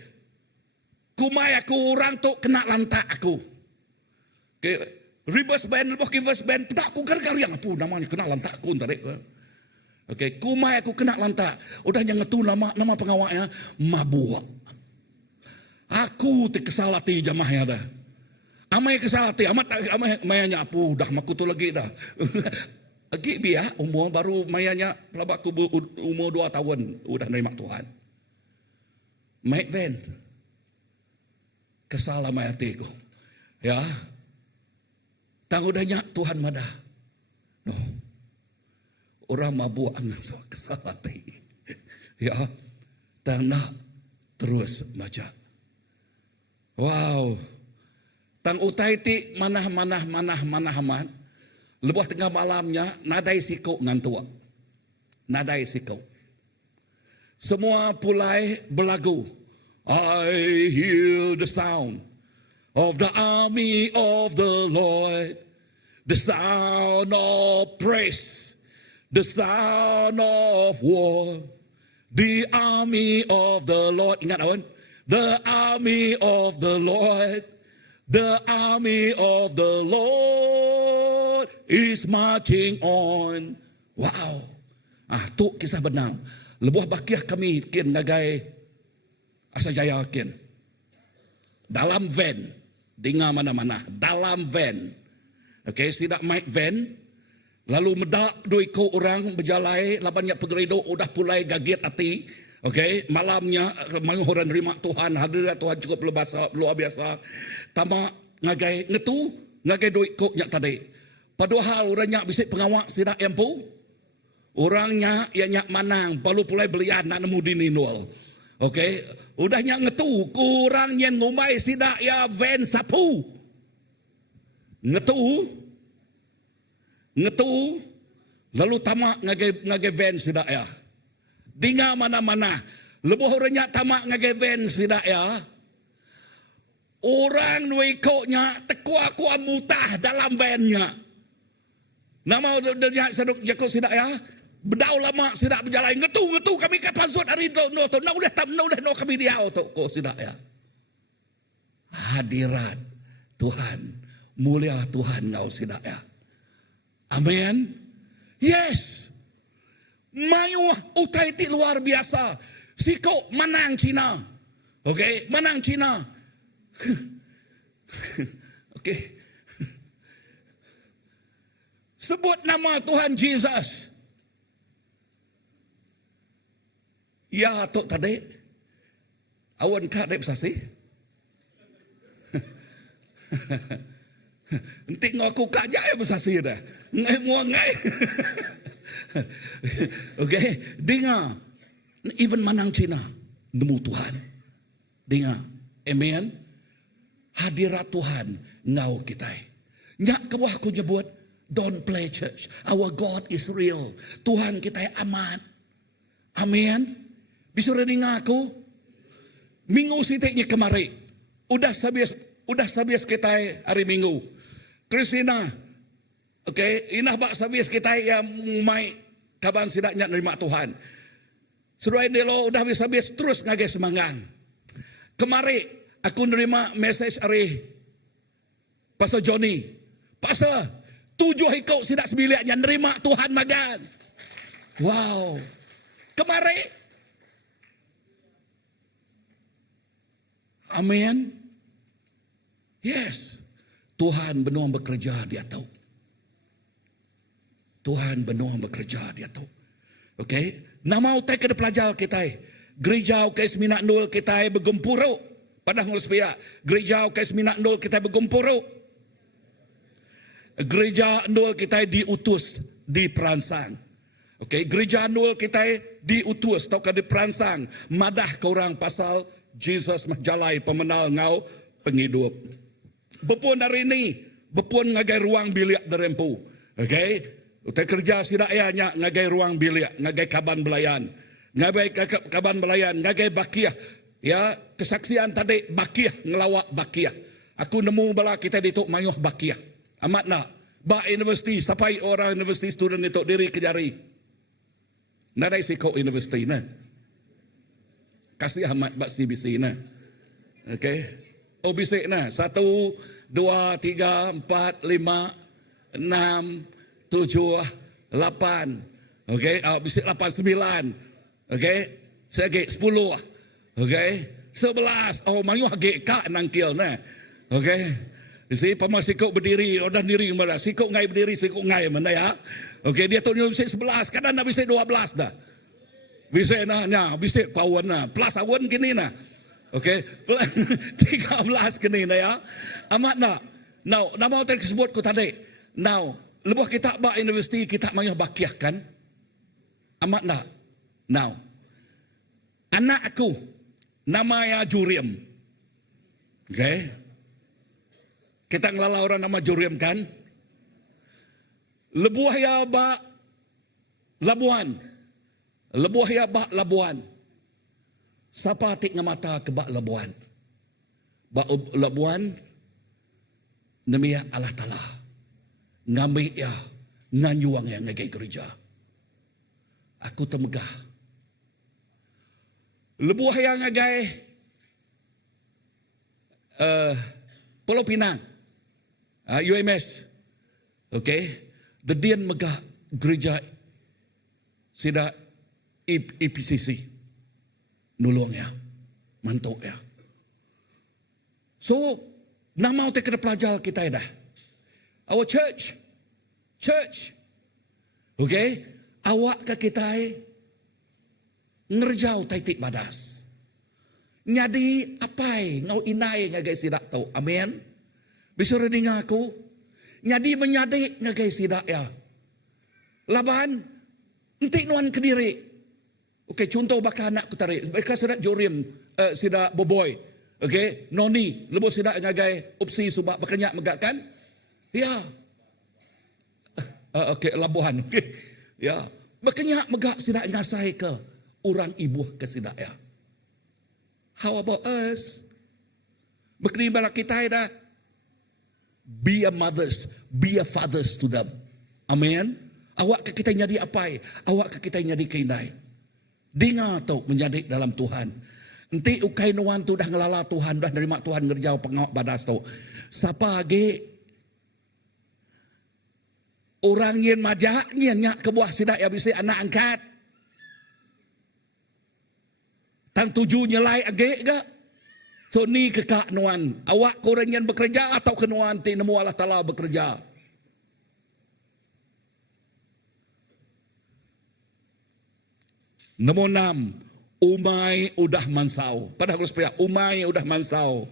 Kumai aku orang tu kena lantak aku. Okay. Reverse band, lebuh reverse band. Tak aku gar-gar yang apa namanya kena lantak aku tarik. Okay, kumai aku kena lantak. Udah yang ngetu nama pengawaknya mabuk. Aku terkesal hati jamaahnya dah. Amai kesal hati, amai mayanya apa dah maku tu lagi dah. Lagi biar umur baru mayanya pelabak umur 2 tahun udah nerima Tuhan. Mike Van. Kesal amai hatiku. Ya. Tangudahnya Tuhan madah. No. Orang mabuk angin so kesal hati. Ya, tang nak terus majak. Wow. Tang utai ti manah man. Lebuh tengah malamnya nadai sikok ngantua. Nadai sikok. Semua pulai berlagu. I hear the sound of the army of the Lord. The sound of praise. The sound of war. The army of the Lord. Ingat kawan? The army of the Lord. The army of the Lord is marching on. Wow. Tu kisah benang. Lebuh bakiah kami kin ngagai asa jaya kin. Dalam van. Dengar mana-mana. Dalam van. Okay, sidak mic van. Lalu medak dui ko orang berjalai. Labannya pegerido udah pulai gagit hati. Okay, malamnya manguhuran rimak Tuhan. Hadirat Tuhan cukup luar biasa. Tama ngagai ngetu. Ngagai dui ko nyak tadi. Padahal orangnya bisik pengawak sidak empu. Orangnya yang nyak manang. Baru pulai belian nak nemu dini nol. Okay, udah nyak ngetu. Kurang yang ngumai sidak ya van sapu. Ngetu. Lalu tamak ngagai van sidak ya. Dinga mana-mana. Lebuh orangnya tamak ngagai van sidak ya. Orang nuikoknya tekua-kua mutah dalam vannya. Nama dia seduk jakok sidak ya. Bedau lama sidak berjalan. Ngetu kami kapan suat hari itu. No kami dia kok sidak ya. Hadirat Tuhan. Mulia Tuhan ngau sidak ya. Amin. Yes. Mayuh utai ti luar biasa. Siko menang Cina. Okay, menang Cina. Okay. Sebut nama Tuhan Jesus. Ya tok tadi. Awan ka dek sasi. Nanti ngaku kaja ya besasi dah. Ngai. Okay, dengar. Even manang Cina nemu Tuhan. Dengar. Amen. Hadirat Tuhan ngau kita. Nyak kebah aku nyebut, don't play church. Our God is real. Tuhan kita aman. Amen. Bisa dengar aku? Minggu sitiknya kemari. Udah sabias kita hari Minggu. Kristina, okay, inah bak sabias kita yang mai kaban sidaknya nerima Tuhan. Suruh ini lo udah bisa sabias terus ngagai semangang. Kemari aku nerima message hari Pastor Johnny. Pastor, 7 hikau sidak sembilan yang nerima Tuhan magan. Wow. Kemari. Amin. Yes. Tuhan benar bekerja dia tahu. Tuhan benar bekerja dia tahu. Okay. Nama utai ke pelajar kita. Gereja ke Seminak Nul kita bergempuruk. Pada ngulus pihak. Gereja ke Seminak Nul kita bergempuruk. Gereja Nul kita diutus di perangsang. Okay. Gereja Nul kita diutus. Tau di perangsang. Madah ke orang pasal Jesus majalai pemenal ngau penghidup. Bepun hari ini, bepun ngagai ruang bilik derempu. Okay? Utai kerja sidaknya ngagai ruang bilik, ngagai kaban belayan. Ngagai kaban belayan, ngagai bakiah. Ya, kesaksian tadi bakiah, ngelawak bakiah. Aku nemu bala kita dituk mayuh bakiah. Amat nak. Ba universiti, sampai orang universiti student itu diri kejari. Nadai sikok universiti na. Kasih amat bak CBC na. Okay? Oh bisik na. 1, 2, 3, 4, 5, 6, 7, 8. Okay? Bisik 8, 9. Okay? Saya 10. Okay? 11. Oh mayuh agak kak nangkil na. Okay? Si pemasikok berdiri. Udah diri mana. Sikok ngai berdiri. Sikok ngai mana ya. Okay? Dia tu bisik 11. Kadang nak bisik 12 dah. Bisik na. Bisik kawan na. Plus awan kini na. Okay, 13 kini na ya. Amat nak. Now, nama tersebut ku tadi. Now, lebuh kita bak universiti kita mayuh bakiah kan? Amat nak. Now, Anak aku namanya Juriam. Okay? Kita ngelala orang nama Juriam kan? Lebuah ya ba Labuan. Lebuah ya ba Labuan. Siapa tik ngamata ke ba Labuan? Ba Labuan namiya Allah Ta'ala. Ngambil ya nganyuang yang ngagai gereja. Aku temegah. Lebuah yang ngagai Pulau Pinang, UMS, okay, dedian megah gereja sida EPCC, nulung ya, mantuk ya. So, nama kita kena pelajar kita dah. Our church, okay, awak ke kita ngerjau taitik badas. Nyadi apai ngau inai ngagai sidak tau. Amen. Bisura di ngaku. Nyadi menyadi ngagai sidak ya. Laban. Entik nuan kediri. Okey, contoh baka anak ku tarik. Mereka sidak Jorim. Sidak Boboy. Okey. Noni. Lebu sidak ngagai opsi subak bakanyak megak kan? Ya. Okey, Labuhan. Okay. Ya. Bakanyak megak sidak ngasai ke. Orang ibu ke sidak ya. How about us? Bekni bala kita dah. Be a mothers, be a fathers to them. Amen. Awak ke kita nyadi apai? Awak ke kita nyadi keinai. Dengar tu menjadi dalam Tuhan. Nanti ukai nuan tu dah ngelala Tuhan, dah nerima Tuhan ngerjau pengawak badas tu. Siapa lagi? Orang yang majak nyak ke buah sidak ya bisa anak angkat. Tang tuju nyelai agak ke? So ni kekak nuan. Awak korang yang bekerja atau kenuan ti nemu Allah Ta'ala bekerja. Nombor 6. Umay udah mansau. Padahal supaya umay udah mansau.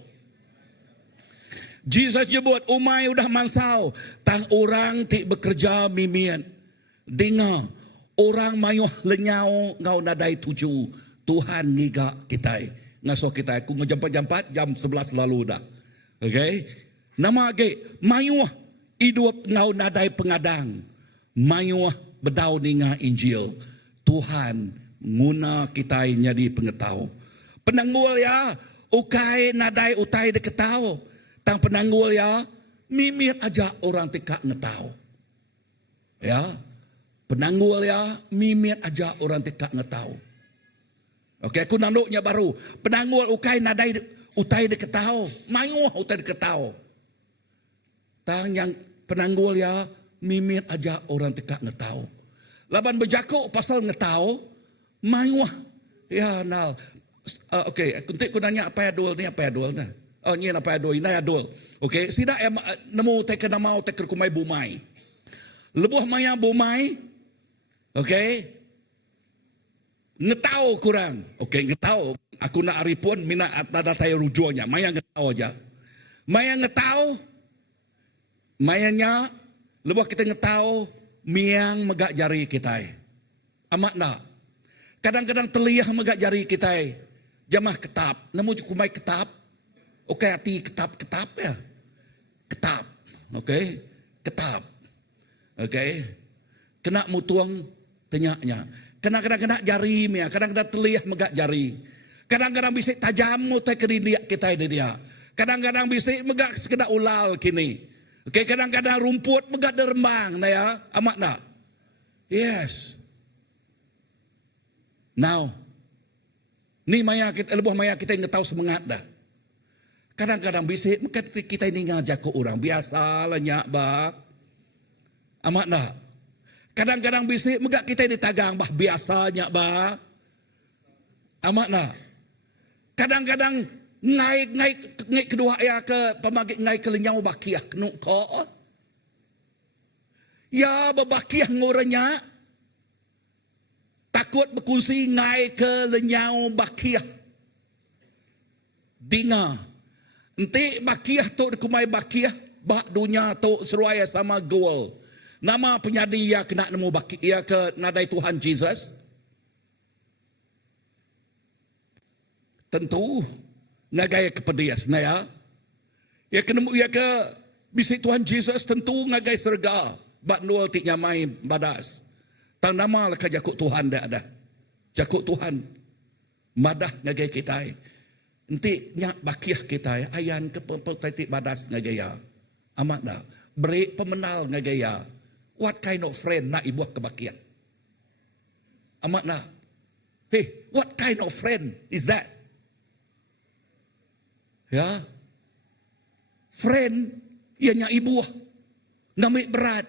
Jesus nyebut umay udah mansau. Tang orang ti bekerja mimian. Dengar. Orang mayuh lenyau ngau nadai tuju. Tuhan ngiga kita. Ngasuh kita. Aku ngejampat-jampat jam 11 lalu dah. Okay. Nama lagi. Mayuh hidup ngau nadai pengadang. Mayuh bedau ninga Injil. Tuhan nguna kita jadi pengetahu. Penanggul ya. Ukai nadai utai deketau. Tang penanggul ya. Mimit aja orang tikak ngetau. Ya. Penanggul ya. Mimit aja orang tikak ngetau. Okey, aku nanduknya baru. Penanggul ukai nadai utai deketau. Mayuh utai deketau. Tang yang penanggul ya. Mimit aja orang tekak ngetau. Laban berjakuk pasal ngetau. Mayuh. Ya nal. Okey, aku nanti aku nanya apa adul ni, apa adul ni. Oh, ni apa adul, ini adul. Okey, sidak yang nemu teka nama teka kumai bumai. Lebuh maya bumai. Okey. Ngetau kurang. Okey, ngetau. Aku nak aripun mina ada saya rujunya. Maya ngetau aja. Maya ngetau. Mayanya lebuh kita ngetau miang megak jari kita. Amat nak. Kadang-kadang teliyah megak jari kita. Jamah ketap. Namun kumai ketap. Okey, hati ketap ya. Ketap. Okey. Ketap. Okey. Kena mutuang tenyaknya. Kadang-kadang kena jari mia, kadang-kadang teliyah megak jari. Kadang-kadang bisik tajam mutai kerindiak kita dia. Kadang-kadang bisik megak sekedar ulal kini. Okey, kadang-kadang rumput megak derembang na ya. Amat nak. Yes. Now. Ni maya kita lebuh maya kita yang tahu semangat dah. Kadang-kadang bisik kita ini ngajak ke orang biasalah nyak ba. Amat nak. Kadang-kadang bisik megak kita ditagang bah biasanya bah. Amat nak. Kadang-kadang ngai kedua ya ke pemagik ngai kelenyau bakiah nuk ko. Ya babakiah ngoranya. Takut berkunci ngai kelenyau bakiah. Dinga. Nanti bakiah tu dikumai bakiah. Bak dunia tu seruaya sama gol. Nama penyadi ia kena nemu baki ia ke nadai Tuhan Jesus. tentu ngagai kepedias na ya. Ya kena ya ke bisi Tuhan Yesus tentu ngagai serga. Bak nual ti nyamai badas. Tang nama lah jakuk Tuhan dah ada. Jakuk Tuhan. Madah ngagai kita. Nanti nyak bakiah kita ayan ke pepetai badas ngagaya. Amat dah. Beri pemenal ngagaya. What kind of friend nak ibuah kebakian? Amat dah. Hey, what kind of friend is that? Ya. Friend ianya ibuah. Ngamik berat.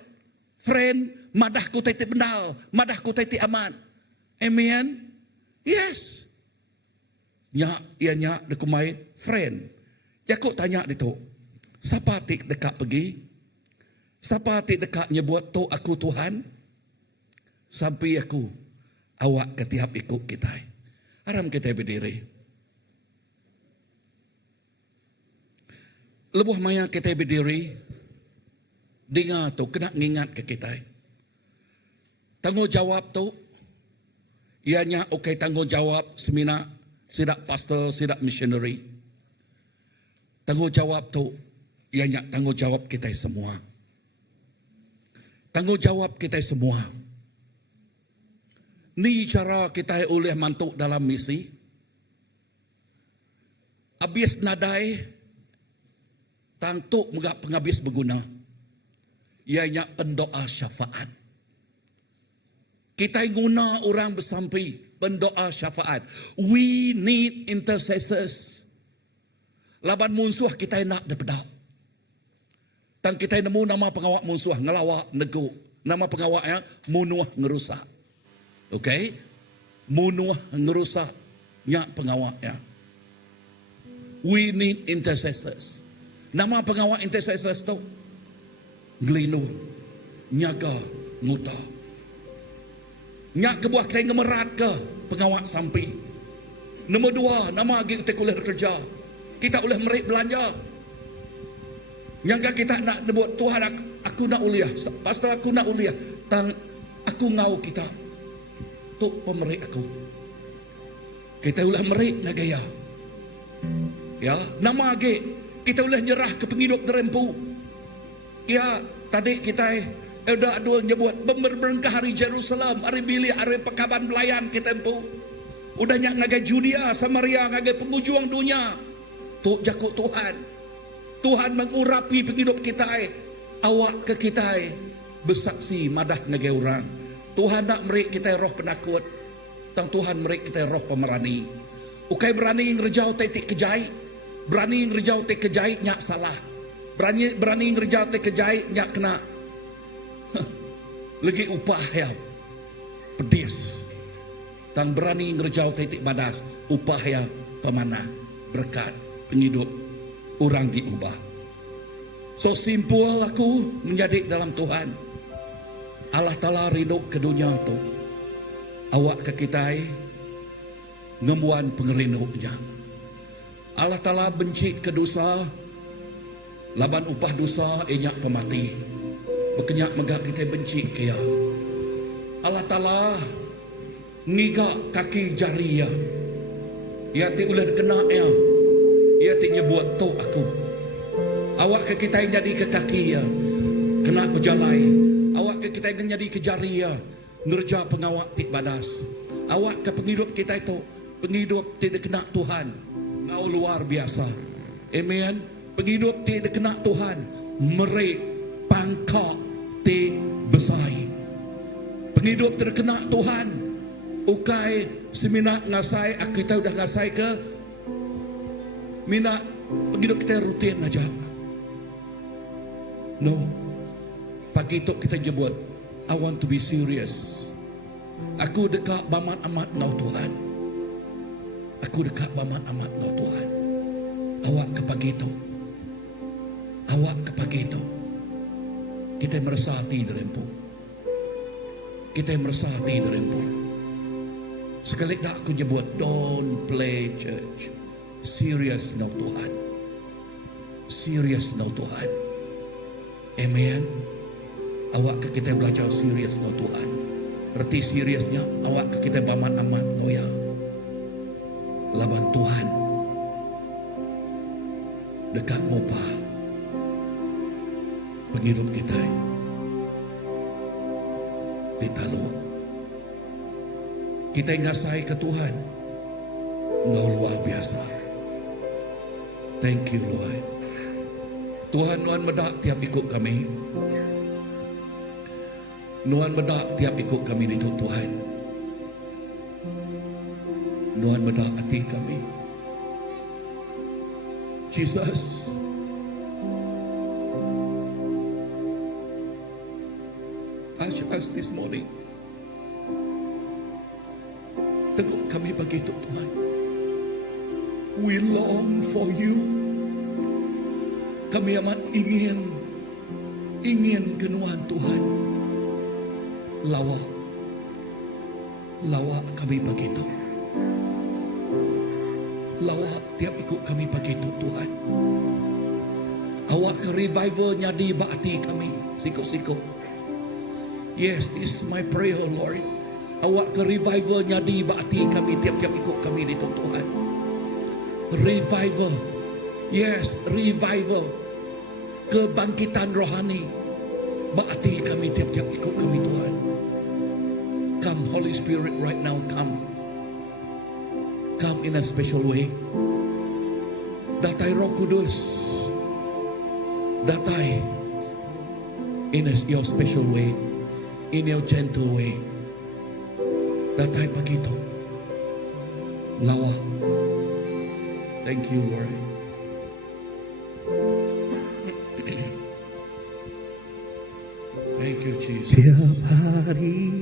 Friend madah ku tati benal, madah ku tati aman. Amen. Yes. Nyak ianya dekumai friend. Jakuk tanya itu. Siapa tik dekat pergi? Siapa tik dekat nyebut tu aku Tuhan? Sampai aku awak ketiap ikut kita. Aram kita berdiri. Lebuh maya kita berdiri. Dengar tu kena ngingat ke kita. Tanggungjawab tu ianya okey tanggungjawab semina sidak pastor, sidak missionary. Tanggungjawab tu ianya tanggungjawab kita semua. Tanggungjawab kita semua. Ni cara kita oleh mantuk dalam misi. Habis nadai tantuk megak penghabis berguna. Ianya pendoa syafaat. Kita guna orang bersampai pendoa syafaat. We need intercessors. Laban musuh kita nak dapat. Tang kita nemu nama pengawak musuh ngelawak nego. Nama pengawaknya munuh ngerusak. Okay? Munuh ngerusak nyak pengawaknya. We need intercessors. Nama pengawak intercessors tu Glino, nyaga, nguta. Nyak kebuah kita ngemerat ke pengawak sampai. Nombor dua, nama lagi kita boleh kerja. Kita boleh merik belanja. Yang kita nak buat Tuhan aku nak uliah. Pastor aku nak uliah. Tang aku ngau kita. Tuk pemerik aku. Kita boleh merik nagaya. Ya, nama lagi kita boleh nyerah ke penghidup derempu. Ya, tadi kita dah dua nyebut berengkah hari Jerusalem, hari Bili, hari pekaban belayan kita empu. Udah nyak ngagai Judea, Samaria, ngagai penghujung dunia. Tu jakut Tuhan. Tuhan mengurapi penghidup kita. Awak ke kita bersaksi madah ngagai orang. Tuhan nak merik kita roh penakut. Tang Tuhan merik kita roh pemerani. Ukai berani ngerjau tetik kejai. Berani ngerjau tetik kejai nyak salah. Berani ngerjau te kejai nyak kena lagi upah ya pedis. Tang berani ngerjau te tik badas upah ya pemanah berkat penghidup orang diubah. So simple aku menjadi dalam Tuhan. Allah Ta'ala rindu ke dunia tu. Awak ke kita ngemuan pengerindunya. Allah Ta'ala benci ke dosa. Laban upah dosa enyak pemati. Berkenyak megak kita benci kaya. Allah Ta'ala ngigak kaki jari ya. Ia ti ulah kena ya. Ia ti nyebut tu aku. Awak ke kita jadi ke kaki ya. Kena berjalai. Awak ke kita jadi ke jari ya. Ngerja pengawak tik badas. Awak ke penghidup kita itu. Penghidup tidak kena Tuhan. Ngau luar biasa. Amen. Penghidup tidak kena Tuhan. Merik pangkak ti besai. Penghidup terkena Tuhan. Ukai semina ngasai. Kita udah ngasai ke. Mina penghidup kita rutin aja. No. Pagi itu kita jebut. I want to be serious. Aku dekat bamat amat nau Tuhan. Aku dekat bamat amat nau Tuhan. Awak ke pagi itu. Awak ke pagi itu. Kita merasa hati derempu. Kita merasa hati derempu. Sekali dah aku nyebut, don't play church. Serious now Tuhan. Serious now Tuhan. Amen. Awak ke kita belajar serious now Tuhan. Berarti seriousnya awak ke kita baman amat toya. lawan Tuhan dekat mopa penghidup kita di taluk. Kita ngasai ke Tuhan, Engkau luar biasa. Thank you Lord. Tuhan Nuan medak tiap ikut kami. Nuan medak tiap ikut kami di Tuhan. Nuan medak hati kami. Jesus, ask us this morning. Teguh kami begitu Tuhan. We long for you. Kami amat ingin kenuan Tuhan. Lawak kami begitu. Lawak tiap ikut kami begitu Tuhan. Awak ke revivalnya di hati kami. Siko-siko. Yes, this is my prayer Lord. Awak ke revivalnya di hati kami tiap-tiap ikut kami di Tuhan. Revival. Yes, revival. Kebangkitan rohani. Hati kami tiap-tiap ikut kami Tuhan. Come Holy Spirit right now, come. Come in a special way. Datai Roh Kudus. Datai in your special way. In your gentle way. Datai begitu. Lawak. Thank you Lord. Thank you Jesus. Tiap hari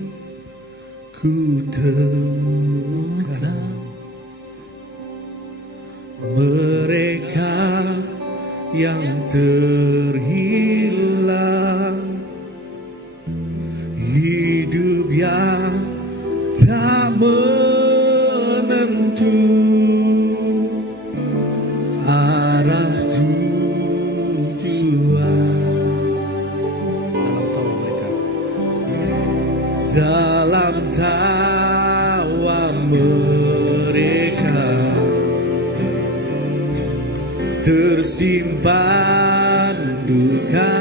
ku temukan mereka yang terhilang, hidup yang tak menentu, arah tujuan dalam tawa mereka tersimpan duka,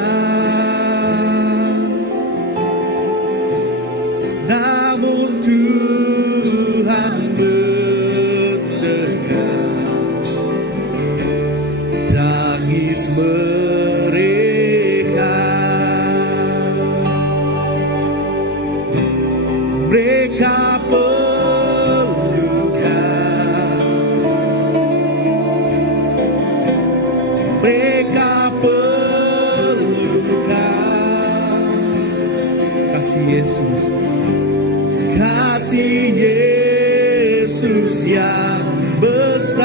namun Tuhan mendengar tangis mereka. Mereka perlukan, mereka perlukan kasih Yesus, kasih Yesus yang besar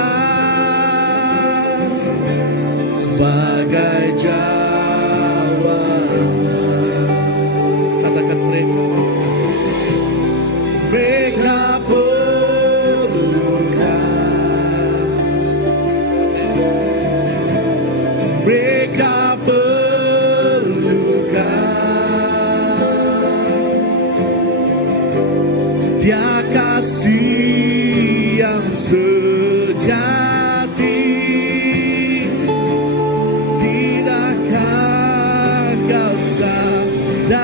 sebagai jawaban. Katakan mereka perlukan, mereka perlukan Dia kasih yang sejati. Tidakkah kau sadari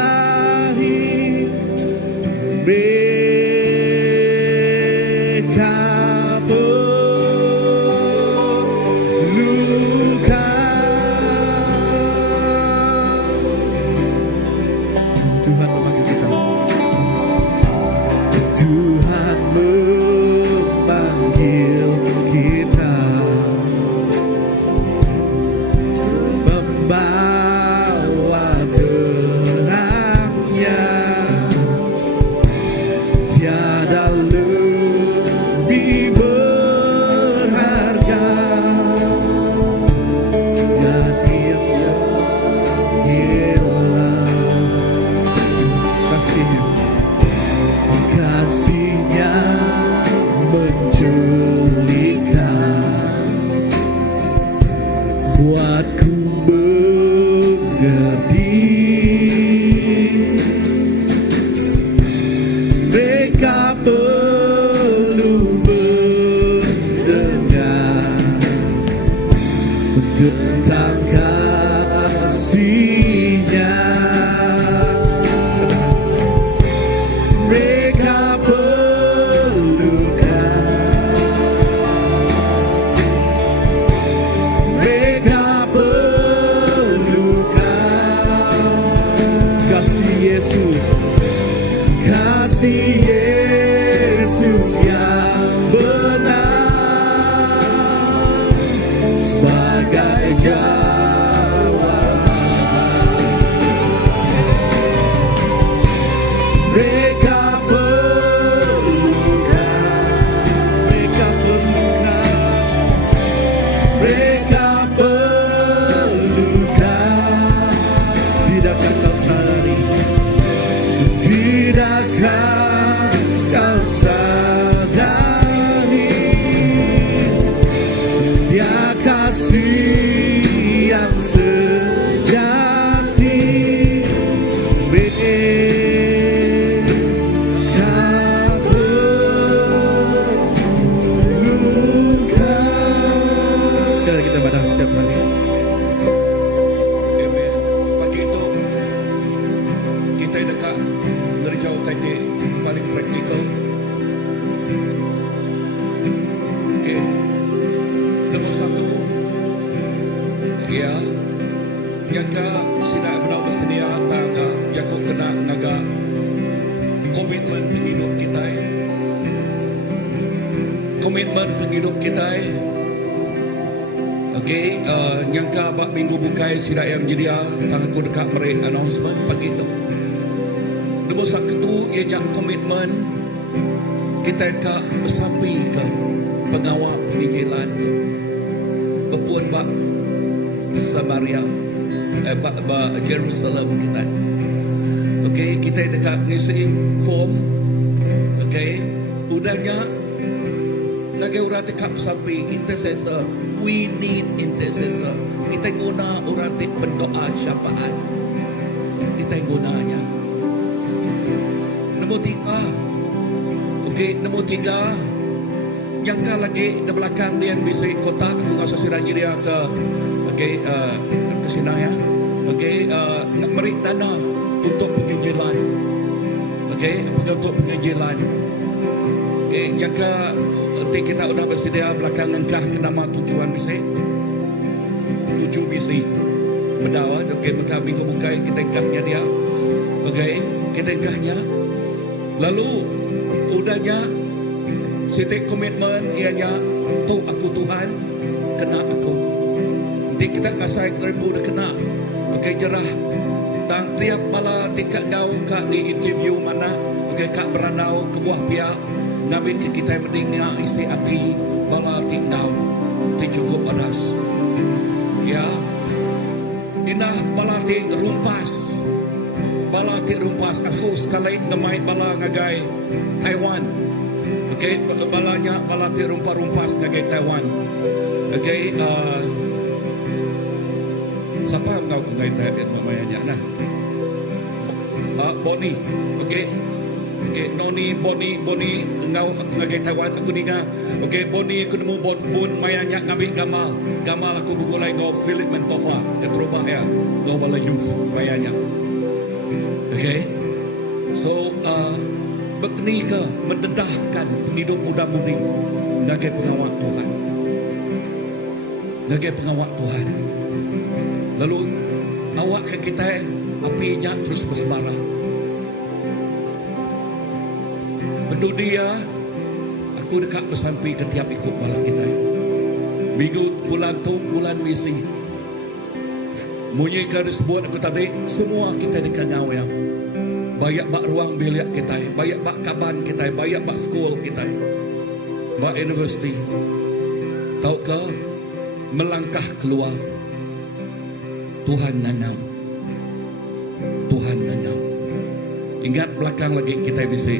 mereka Tuhan memanggil kita. Tuhan memanggil kita. Nyaka sila benar bersedia tangga Yakub kena ngaga komitmen penghidup kita. Komitmen penghidup kita. Okey, nyangka bak minggu bukai sila yang menyedia tang aku dekat mereka announcement pagi tu. Nombor satu ianya komitmen kita ka sampai ke pengawal peninggalan Bepuan bak Samaria bak Jerusalem kita. Okey, kita dekat ngisi form. Okey, udahnya lagi orang dekat sampai intercessor. We need intercessor. Kita guna orang di pendoa syafaat. Kita gunanya. Nombor 3. Okey, nombor 3. Yang lagi di belakang dia bisa kota aku rasa sudah dia ke okey ke sini ya. Okey, merik dana untuk penginjilan. Okey, untuk penginjilan. Okey, yang nanti kita sudah bersedia belakang engkah ke nama tujuan misi. 7 misi. Berdawa, okey, maka minggu bukai kita engkahnya dia. Okey, kita engkahnya. Lalu udahnya sitik komitmen ianya tu aku Tuhan kena aku. Nanti kita ngasai ribu dah kena. Okey, jerah. Tang tiap bala tingkat dau kak di interview mana. Okey, kak beranau ke buah pihak. Ngambil ke kita berdingnya isi aki bala tinggal ti cukup adas. Ya. Indah bala ti rumpas. Bala ti rumpas aku sekali ngemai bala ngagai Taiwan. Okey, balanya bala ti rumpas ngagai Taiwan. Okey, siapa kau ngagai Taiwan mamayanya nah. Boni. Okey. Okey, Noni, Boni, engau aku ngagai Taiwan aku ninga. Okey, Boni aku nemu bon mayanya ngambil gamal. Gamal aku begulai ngau Philip Mentofa ke terubah ya. Ngau bala youth mayanya. Okey. So, begini ke mendedahkan penghidup muda-mudi ngagai pengawal Tuhan. Ngagai pengawal Tuhan. Lalu awak ke kita apinya terus bersembara. Penuh dia, aku dekat bersampai ke tiap ikut malam kita. Minggu bulan tu, bulan misi. Munyi kau disebut aku tadi, semua kita dekat ngawang. Banyak bak ruang bilik kita, banyak bak kaban kita, banyak bak sekolah kita, bak universiti. Tahu ke, melangkah keluar. Tuhan nangau. Tuhan nangau. Ingat belakang lagi kita bisa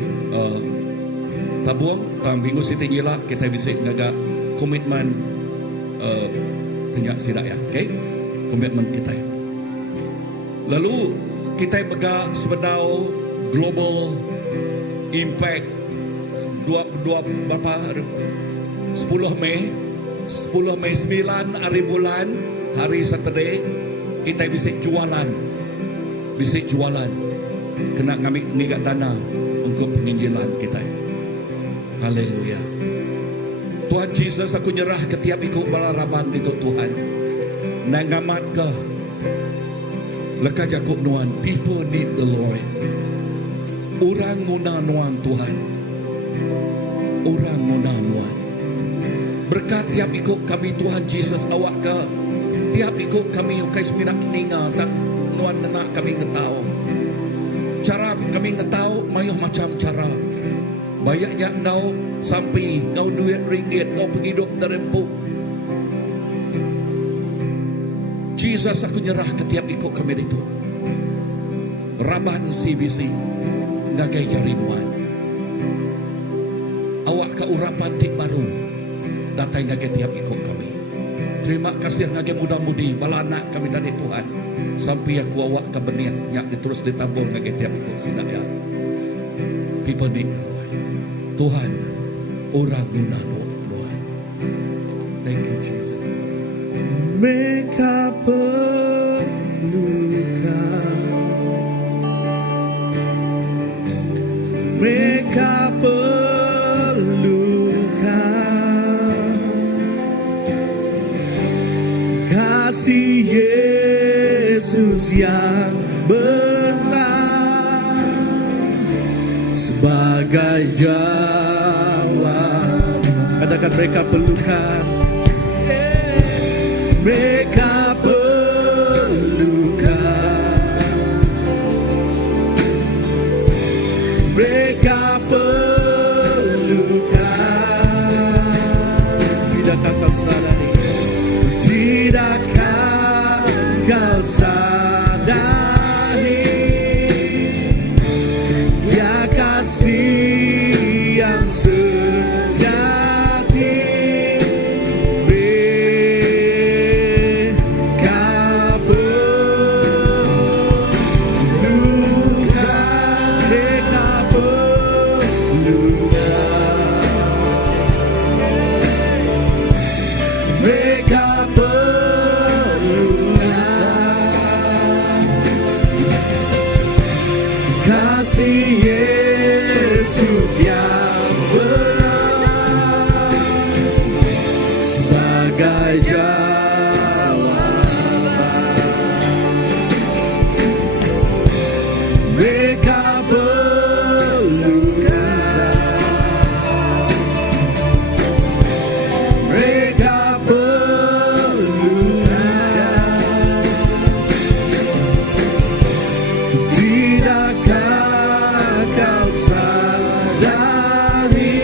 tabung minggu Siti Jila kita bisa ngaga komitmen tenyak sidak ya. Okey, komitmen kita. Lalu kita mega sebedau global impact dua berapa 10 Mei 9 hari bulan hari Saturday kita bisa jualan kena ngambil nigat dana untuk penginjilan kita. Haleluya. Tuhan Yesus, aku nyerah ke tiap ikut balaraban itu Tuhan. Nangamat ke leka jakuk nuan. People need the Lord. Orang guna nuan Tuhan. Orang guna nuan. Berkat tiap ikut kami Tuhan Yesus awak ke tiap ikut kami ukai seminak meninga dan nuan nenak kami ngetahu. Cara kami ngetahu mayuh macam cara. Banyaknya kau sampai kau duit ringgit kau penghidup terempuh. Jesus, aku nyerah ke tiap ikut kami itu. Raban CBC ngagai jarinuan. Awak ke urapan tik baru datang ngagai tiap ikut kami. Terima kasih ngagai muda-mudi balana kami dari Tuhan. Sampai aku awak ke beniak yang terus ditabung ngagai tiap ikut sudah ya. People need Tuhan, orang guna Tuhan. Thank you Jesus. Mereka perlukan, mereka perlukan kasih Yesus. Yesus yang besar sebagai jawab. Katakan mereka perlukan, mereka perlukan, mereka perlukan. Tidakkah kau sadari? Tidakkah kau sadari? Ya kasih yang sejati, mereka perlukan, mereka perlukan, mereka perlukan kasih Yesus yang berat sebagai jawaban. Mereka perlukan, mereka perlukan. Tidakkah kau sadari?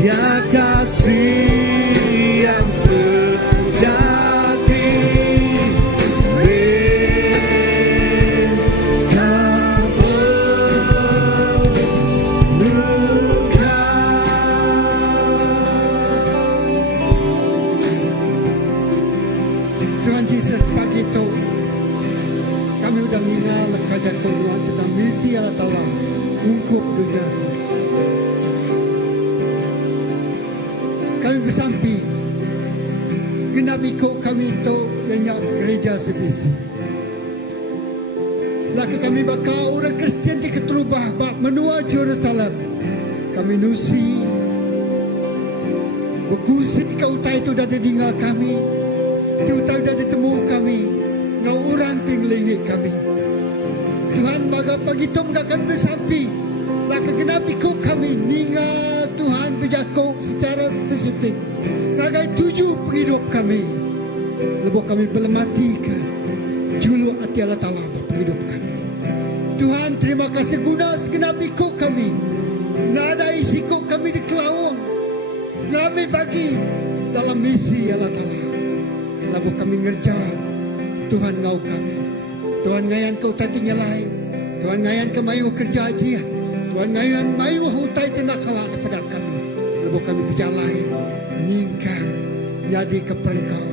Dia kasih yang sejati, mereka perlukan. Tuhan Yesus pagi itu kami udah mengenal kerja Tuhan tentang misi Allah Ta'ala ungkup dunia. Kami bersampi genap ikut kami itu yang gereja sebisi. Laki kami bakal orang Kristian di keterubah bak menua Jerusalem. Kami nusi berkursi kau utai itu dah ditinggal kami. Ti utai dah ditemu kami. Ngau orang tinglingi kami. Tuhan baga pagi itu akan bersampi. Laki genap ikut kami ninga Tuhan berjakau secara spesifik. Ngagai tuju penghidup kami. Lebih kami belematikan julu hati Allah Ta'ala penghidup kami. Tuhan terima kasih guna segenap ikut kami. Nggak ada isi ikut kami di kelaung. Kami bagi dalam misi Allah Ta'ala. Lebih kami ngerjai Tuhan ngau kami. Tuhan ngayan kau tadi nyelai. Tuhan ngayan ke mayu kerja aja. Tuhan ngayan mayu hutai tinakala kepada kami. Lebih kami berjalai. Nyingkan. Jadi keperengkau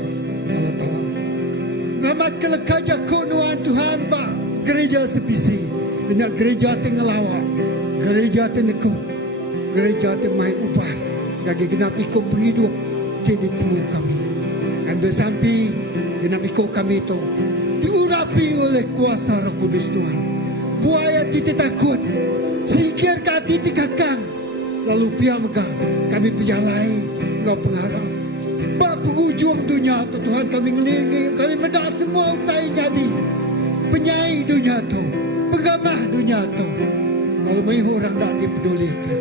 Allah Ta'ala. Ngamat kelekaja kunuan Tuhan ba. Gereja sepisi. Dengan gereja tengelawak. Gereja teneku. Gereja temai upah. Gagi genap ikut penghidup. Jadi temu kami. Kami bersampi. Genap ikut kami itu. Diurapi oleh kuasa Roh Kudus Tuhan. Buaya titik takut. Singkir ka titik kakang. Lalu pia megah. Kami berjalai. Ngau pengarap. Bak penghujung dunia tu Tuhan kami ngelingi. Kami mendak semua utai jadi. Penyai dunia tu. Pegamah dunia tu. Lalu mai orang tak dipedulikan.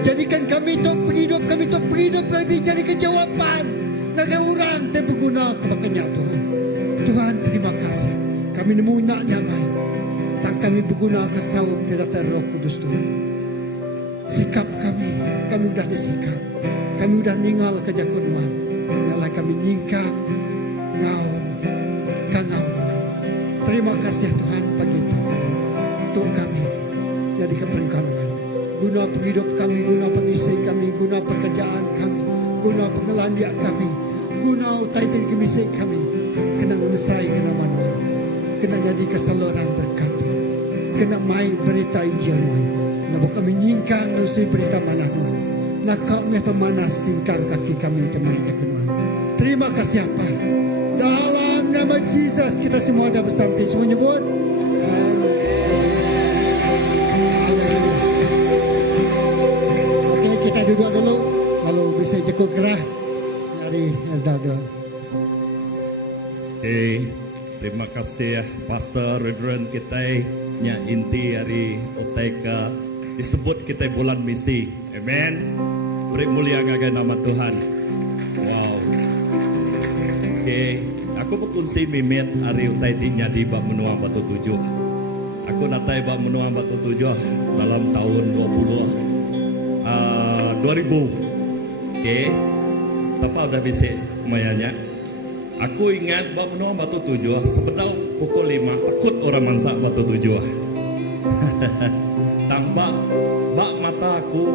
Jadikan kami tu penghidup. Kami tu penghidup kami jadi kejawapan. Naga orang tak berguna kebakanya Tuhan. Tuhan terima kasih. Kami nemu nak nyamai. Tak kami berguna kesawab di datar Roh Kudus Tuhan. Sikap kami sudah disikap. Kami sudah ninggal kerja kunuan. Nyalai kami nyingkang. Ngau. Kangau Tuhan. Terima kasih Tuhan pagi itu. Untuk kami. Jadi keperengkanuan. Guna penghidup kami. Guna pengisi kami. Guna pekerjaan kami. Guna pengelandiak kami. Guna utai diri kemisi kami. Kena memesai kena manual. Kena jadi keseluruhan berkat Tuhan. Kena mai berita Injil Tuhan. Lalu kami nyingkang nusi berita mana Tuhan. Nak kau meh pemanas singkang kaki kami temai ke Tuhan. Terima kasih apa. Dalam nama Yesus kita semua dah bersampai. Semua nyebut. Okey, kita duduk dulu. Lalu bisa jekut gerah dari Elda. Terima kasih Pastor Reverend kita nya inti hari OTK disebut kita bulan misi. Amen. Beri mulia ngagai nama Tuhan. Wow. Aku berkongsi mimit hari utai tinya di Bak Menua Batu Tujuh. Aku datai Bak Menua Batu Tujuh dalam tahun 2000. Siapa udah bisik mayanya? Aku ingat Bak Menua Batu Tujuh sebentar pukul 5 takut orang mansak Batu Tujuh. Tambah bak mata aku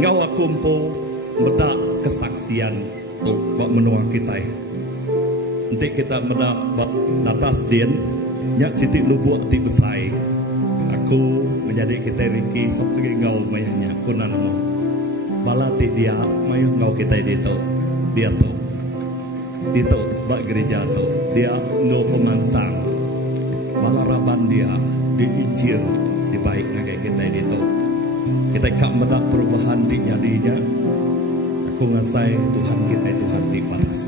ngau aku empo bedak kesaksian tu Bak Menua kita. Nanti kita medak datas din nyak siti lubuk ti besai. Aku menjadi kita Riki sebagai ngau mayanya kunan mo. Bala ti dia mayu ngau kita dito. Dia tu. Dito bak gereja tu dia ngau pemansang. Bala raban dia di Injil di baik ngagai kita dito. Kita kak medak perubahan di nyadinya. Aku ngasai Tuhan kita Tuhan di panas.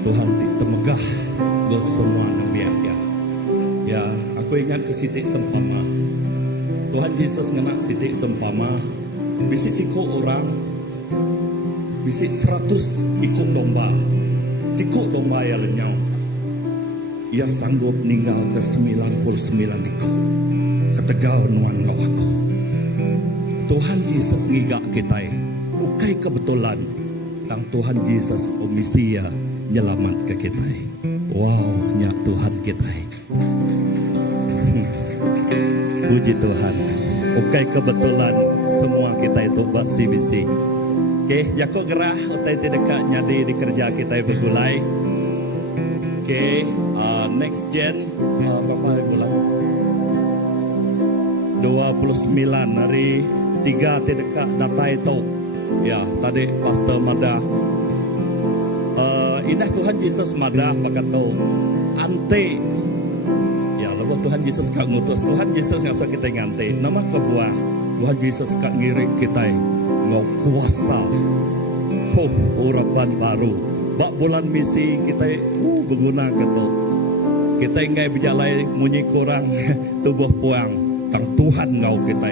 Tuhan di temegah God semua nembiak ya. Ya, aku ingat ke sitik sempama. Tuhan Yesus ngenak sitik sempama. Bisi siku orang, bisi 100 ikut domba. Siku domba ya lenyau. Ia sanggup ninggal ke 99 ikut. Ketegau nuan kau aku. Tuhan Yesus ngigak kita. Ukai kebetulan. Tang Tuhan Yesus omisia nyelamat ke kita. Wow, nyak Tuhan kita. Puji Tuhan. Ukai kebetulan semua kita itu buat CBC. Jako gerah utai dekat nyadi di kerja kita bergulai. Next gen berapa bulan? 29 hari 3 dekat data itu. Ya, tadi Pastor Mada indah Tuhan Yesus madah bakato ante ya lepas Tuhan Yesus kak ngutus Tuhan Yesus ngasa kita ngante nama kebuah Tuhan Yesus kak ngirik kita ngau kuasa harapan baru bak bulan misi kita berguna keto kita ingai berjalai munyi kurang tubuh puang tang Tuhan ngau kita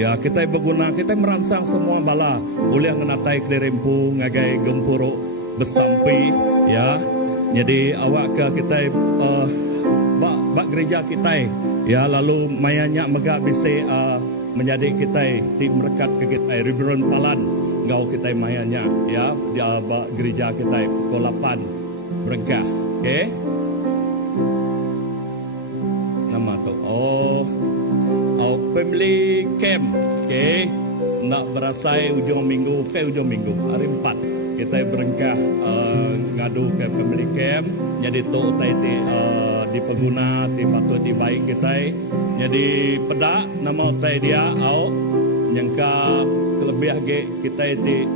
ya kita berguna kita merangsang semua bala boleh ngenatai kederempu ngagai gempuro bersampai ya jadi awak ke kita bak gereja kita ya lalu mayanya megak bisa menjadi kita di merekat ke kita Reverend Palan ngau kita mayanya ya di bak gereja kita pukul 8 berengkah nama tu family camp nak berasai ujung minggu hari 4 kita berengkah ngadu ke family camp jadi tu taiti di pengguna di patut di baik kita jadi pedak nama utai dia au nyangka kelebih ge kita itu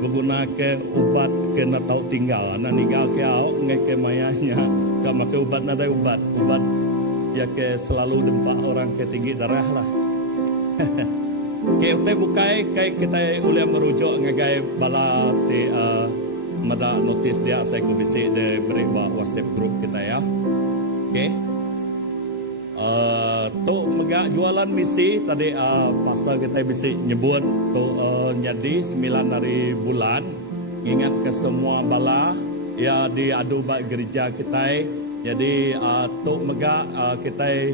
menggunakan ubat kena tahu tinggal ana ninggal ke au ngai ke mayanya ka make ubat nada ubat ya ke selalu dempak orang ke tinggi darah lah. Kita bukai kai kita boleh merujuk ngagai bala di mada notis dia saya ku bisi de beri WhatsApp group kita ya. Tu megak jualan misi tadi pastor kita bisi nyebut tu nyadi 9 hari bulan ingat ke semua bala ya diadu bak gereja kita. Jadi tu megak kita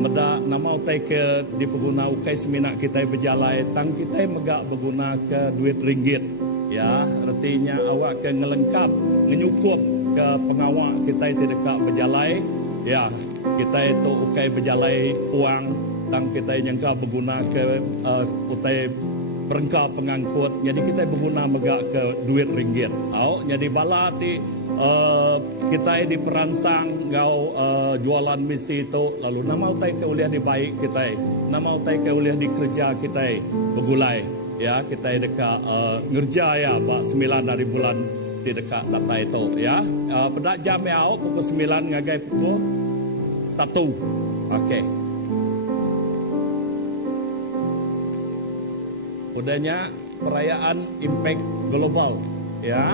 meda nama utai ke di pengguna ukai seminak kita berjalai tang kita megak berguna ke duit ringgit ya artinya awak ke ngelengkap ngenyukup ke pengawak kita itu dekat berjalai ya kita itu ukai berjalai uang tang kita nyangka berguna ke utai perengkap pengangkut jadi kita berguna megak ke duit ringgit jadi bala ti kita di peransang ngau jualan misi itu lalu nama utai ke uliah di baik kita nama utai ke uliah di kerja kita begulai ya kita dekat ngerja ya bak 9 hari bulan di dekat data itu ya pada jam ya pukul 9 ngagai pukul 1 okey udahnya perayaan impact global ya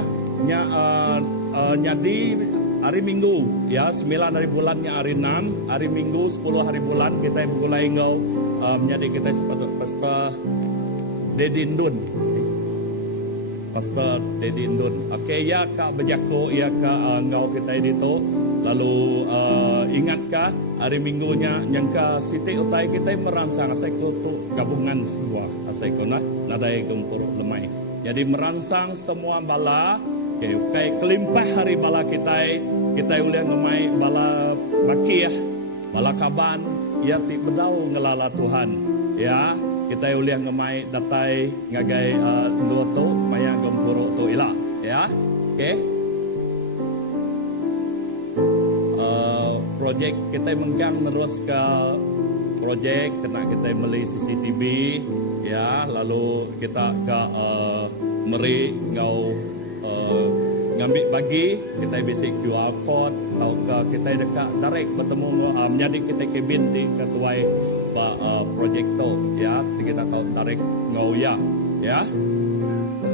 nyadi hari Minggu ya 9 hari bulannya hari 6, hari Minggu 10 hari bulan kita mulai ngau menjadi kita sepatut Pastor Dedi Indun. Pastor Dedi Indun. Okey, ya Kak berjako, ya Kak ngau kita itu. Lalu ingatkah hari Minggunya nyangka Siti utai kita merangsang asaiku tu gabungan sebuah asaiku nadai gempur lemai. Jadi merangsang semua bala. Okay, kelimpah hari bala kita boleh ngemai bala bakiyah, bala kaban, ya ti bedau ngelala Tuhan. Ya, kita boleh ngemai datai ngagai dua tu maya gempuruk tu ila. Ya, okay. Projek kita menggang terus ke projek kena kita beli CCTV. Ya, lalu kita ke meri ngau ngambil bagi kita basic QR code atau ke kita dekat direct bertemu menjadi kita kebin di ketuai projek tu ya kita tahu direct ngau ya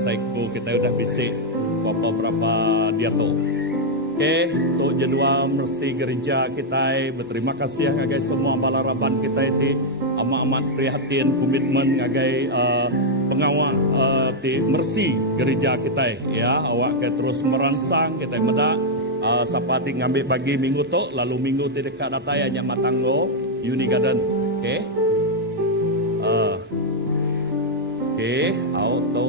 saya kita udah basic berapa dia tu. Okay, untuk jadual mersi gereja kita berterima kasih ngagai semua balaraban kita itu amat prihatin komitmen ngagai pengawal di mersi gereja kita ya awak ke terus merangsang kita meda sapati ngambil bagi minggu tu lalu minggu ti dekat datai hanya matanggo Uni Garden. Okay, au tu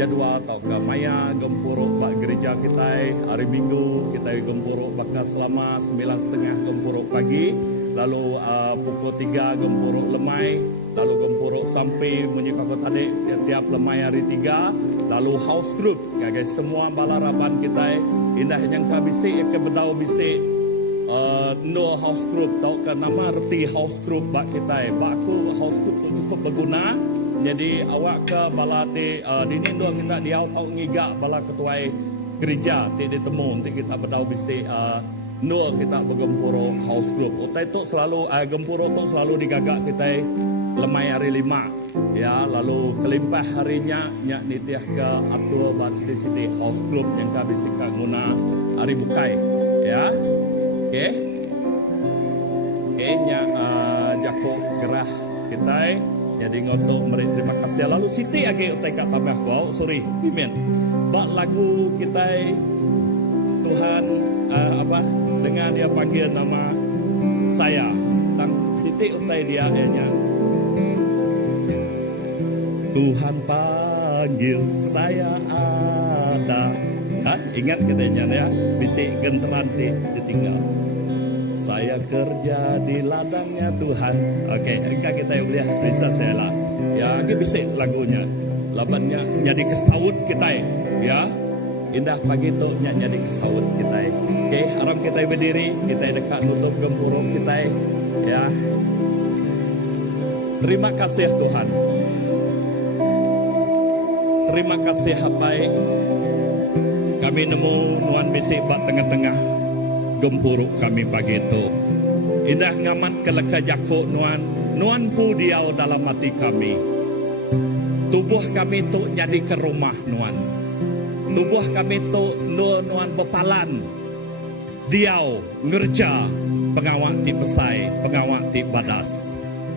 jadual atau ke maya gempuruk bak gereja kita hari Minggu kita gempuruk bakal selama 9:30 gempuruk pagi lalu pukul 3 gempuruk lemai lalu gempuruk sampai menyikapo tadi tiap lemai hari 3 lalu house group guys semua balaraban kita indah yang ka bisik ke bedau bisik no house group tau ke nama reti house group bak kita bakku house group tu cukup berguna. Jadi awak ke bala ti dini dua kita diau tau ngigak bala ketuai gereja ti ditemu nanti kita berdau bisi nur kita bergempuro house group. Utai tu selalu gempuro tu selalu digagak kita lemai hari 5 ya lalu kelimpah harinya nyak nitiah ke atur basiti house group yang ka bisi ka guna hari bukai ya. Okey. Okey nyak jako gerah kita jadi ngotok meri terima kasih. Lalu Siti agi utai kat tambah kau, sorry, Amen. Bak lagu kita Tuhan dengan dia panggil nama saya. Tang Siti utai dia nya. Tuhan panggil saya ada. Ingat katanya ya, bisik genteran ditinggal. Saya kerja di ladangnya Tuhan. Okey, engkau kita boleh bisa saya lah. Ya, ini bisik lagunya. Labannya jadi kesaut kita. Ya, indah pagi tu jadi kesaut kita. Okey, haram kita berdiri, kita dekat nutup gempuruk kita. Ya. Terima kasih Tuhan. Terima kasih Hapai. Kami nemu nuan bisik bak tengah-tengah gempuruk kami pagi itu. Indah ngamat keleka jako nuan pu diau dalam hati kami. Tubuh kami tu jadi ke rumah nuan. Tubuh kami tu nuan bepalan. Diau ngerja pengawak ti pesai, pengawak ti badas.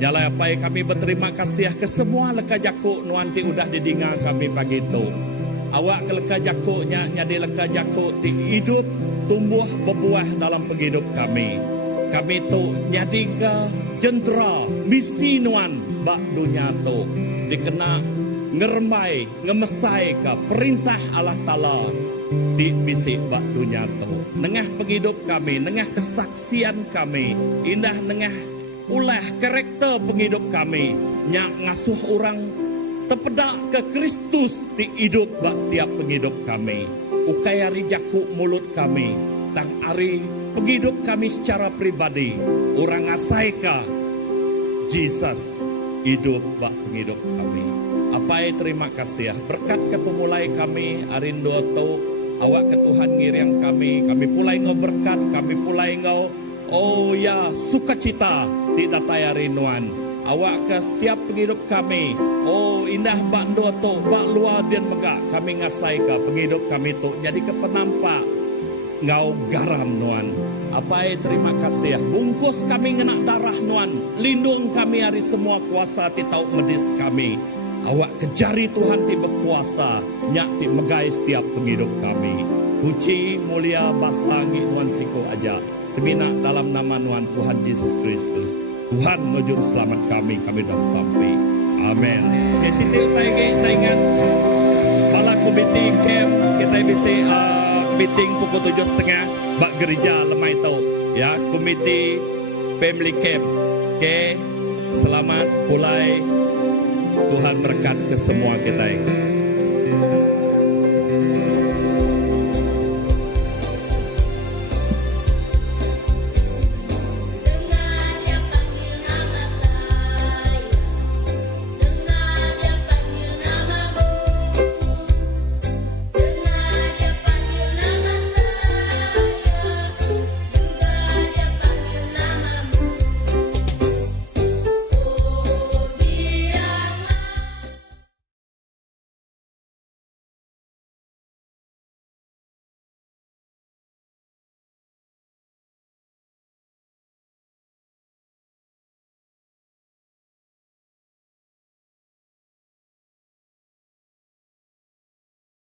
Nyala apa kami berterima kasih ke semua leka jako nuan ti udah didinga kami pagi itu. Awak ke leka jakonya jadi leka jako ti hidup tumbuh berbuah dalam penghidup kami. Kami tu jadi ke jentera misi nuan bak dunia tu dikena ngermai ngemesai ke perintah Allah Ta'ala di bisi bak dunia tu. Nengah penghidup kami, nengah kesaksian kami, indah nengah ulah karakter penghidup kami, nyak ngasuh orang terpedak ke Kristus di hidup bak setiap penghidup kami. Ukai hari jaku mulut kami dan hari penghidup kami secara pribadi orang asaika Jesus hidup bak penghidup kami. Apa terima kasih berkat ke pemulai kami arindo tu awak ke Tuhan ngiriang kami pulai ngau berkat kami pulai ngau oh ya sukacita tidak tayar rinuan awak ke setiap penghidup kami. Oh indah bak do tu bak luar dan megak kami ngasai ke penghidup kami tu jadi ke penampak ngau garam nuan. Apai terima kasih. Bungkus kami ngena darah nuan. Lindung kami hari semua kuasa ti tau medis kami. Awak kejari Tuhan ti berkuasa. Nyak ti megai setiap penghidup kami. Puji mulia basangi nuan siku aja. Semina dalam nama nuan Tuhan Yesus Kristus. Tuhan ngejur selamat kami dah sampai. Amin. Kesiti utai taingan bala komiti camp kita bisa meeting pukul 7.30 bak gereja lemai tau ya komiti family camp. Oke, selamat pulai. Tuhan berkat ke semua kita.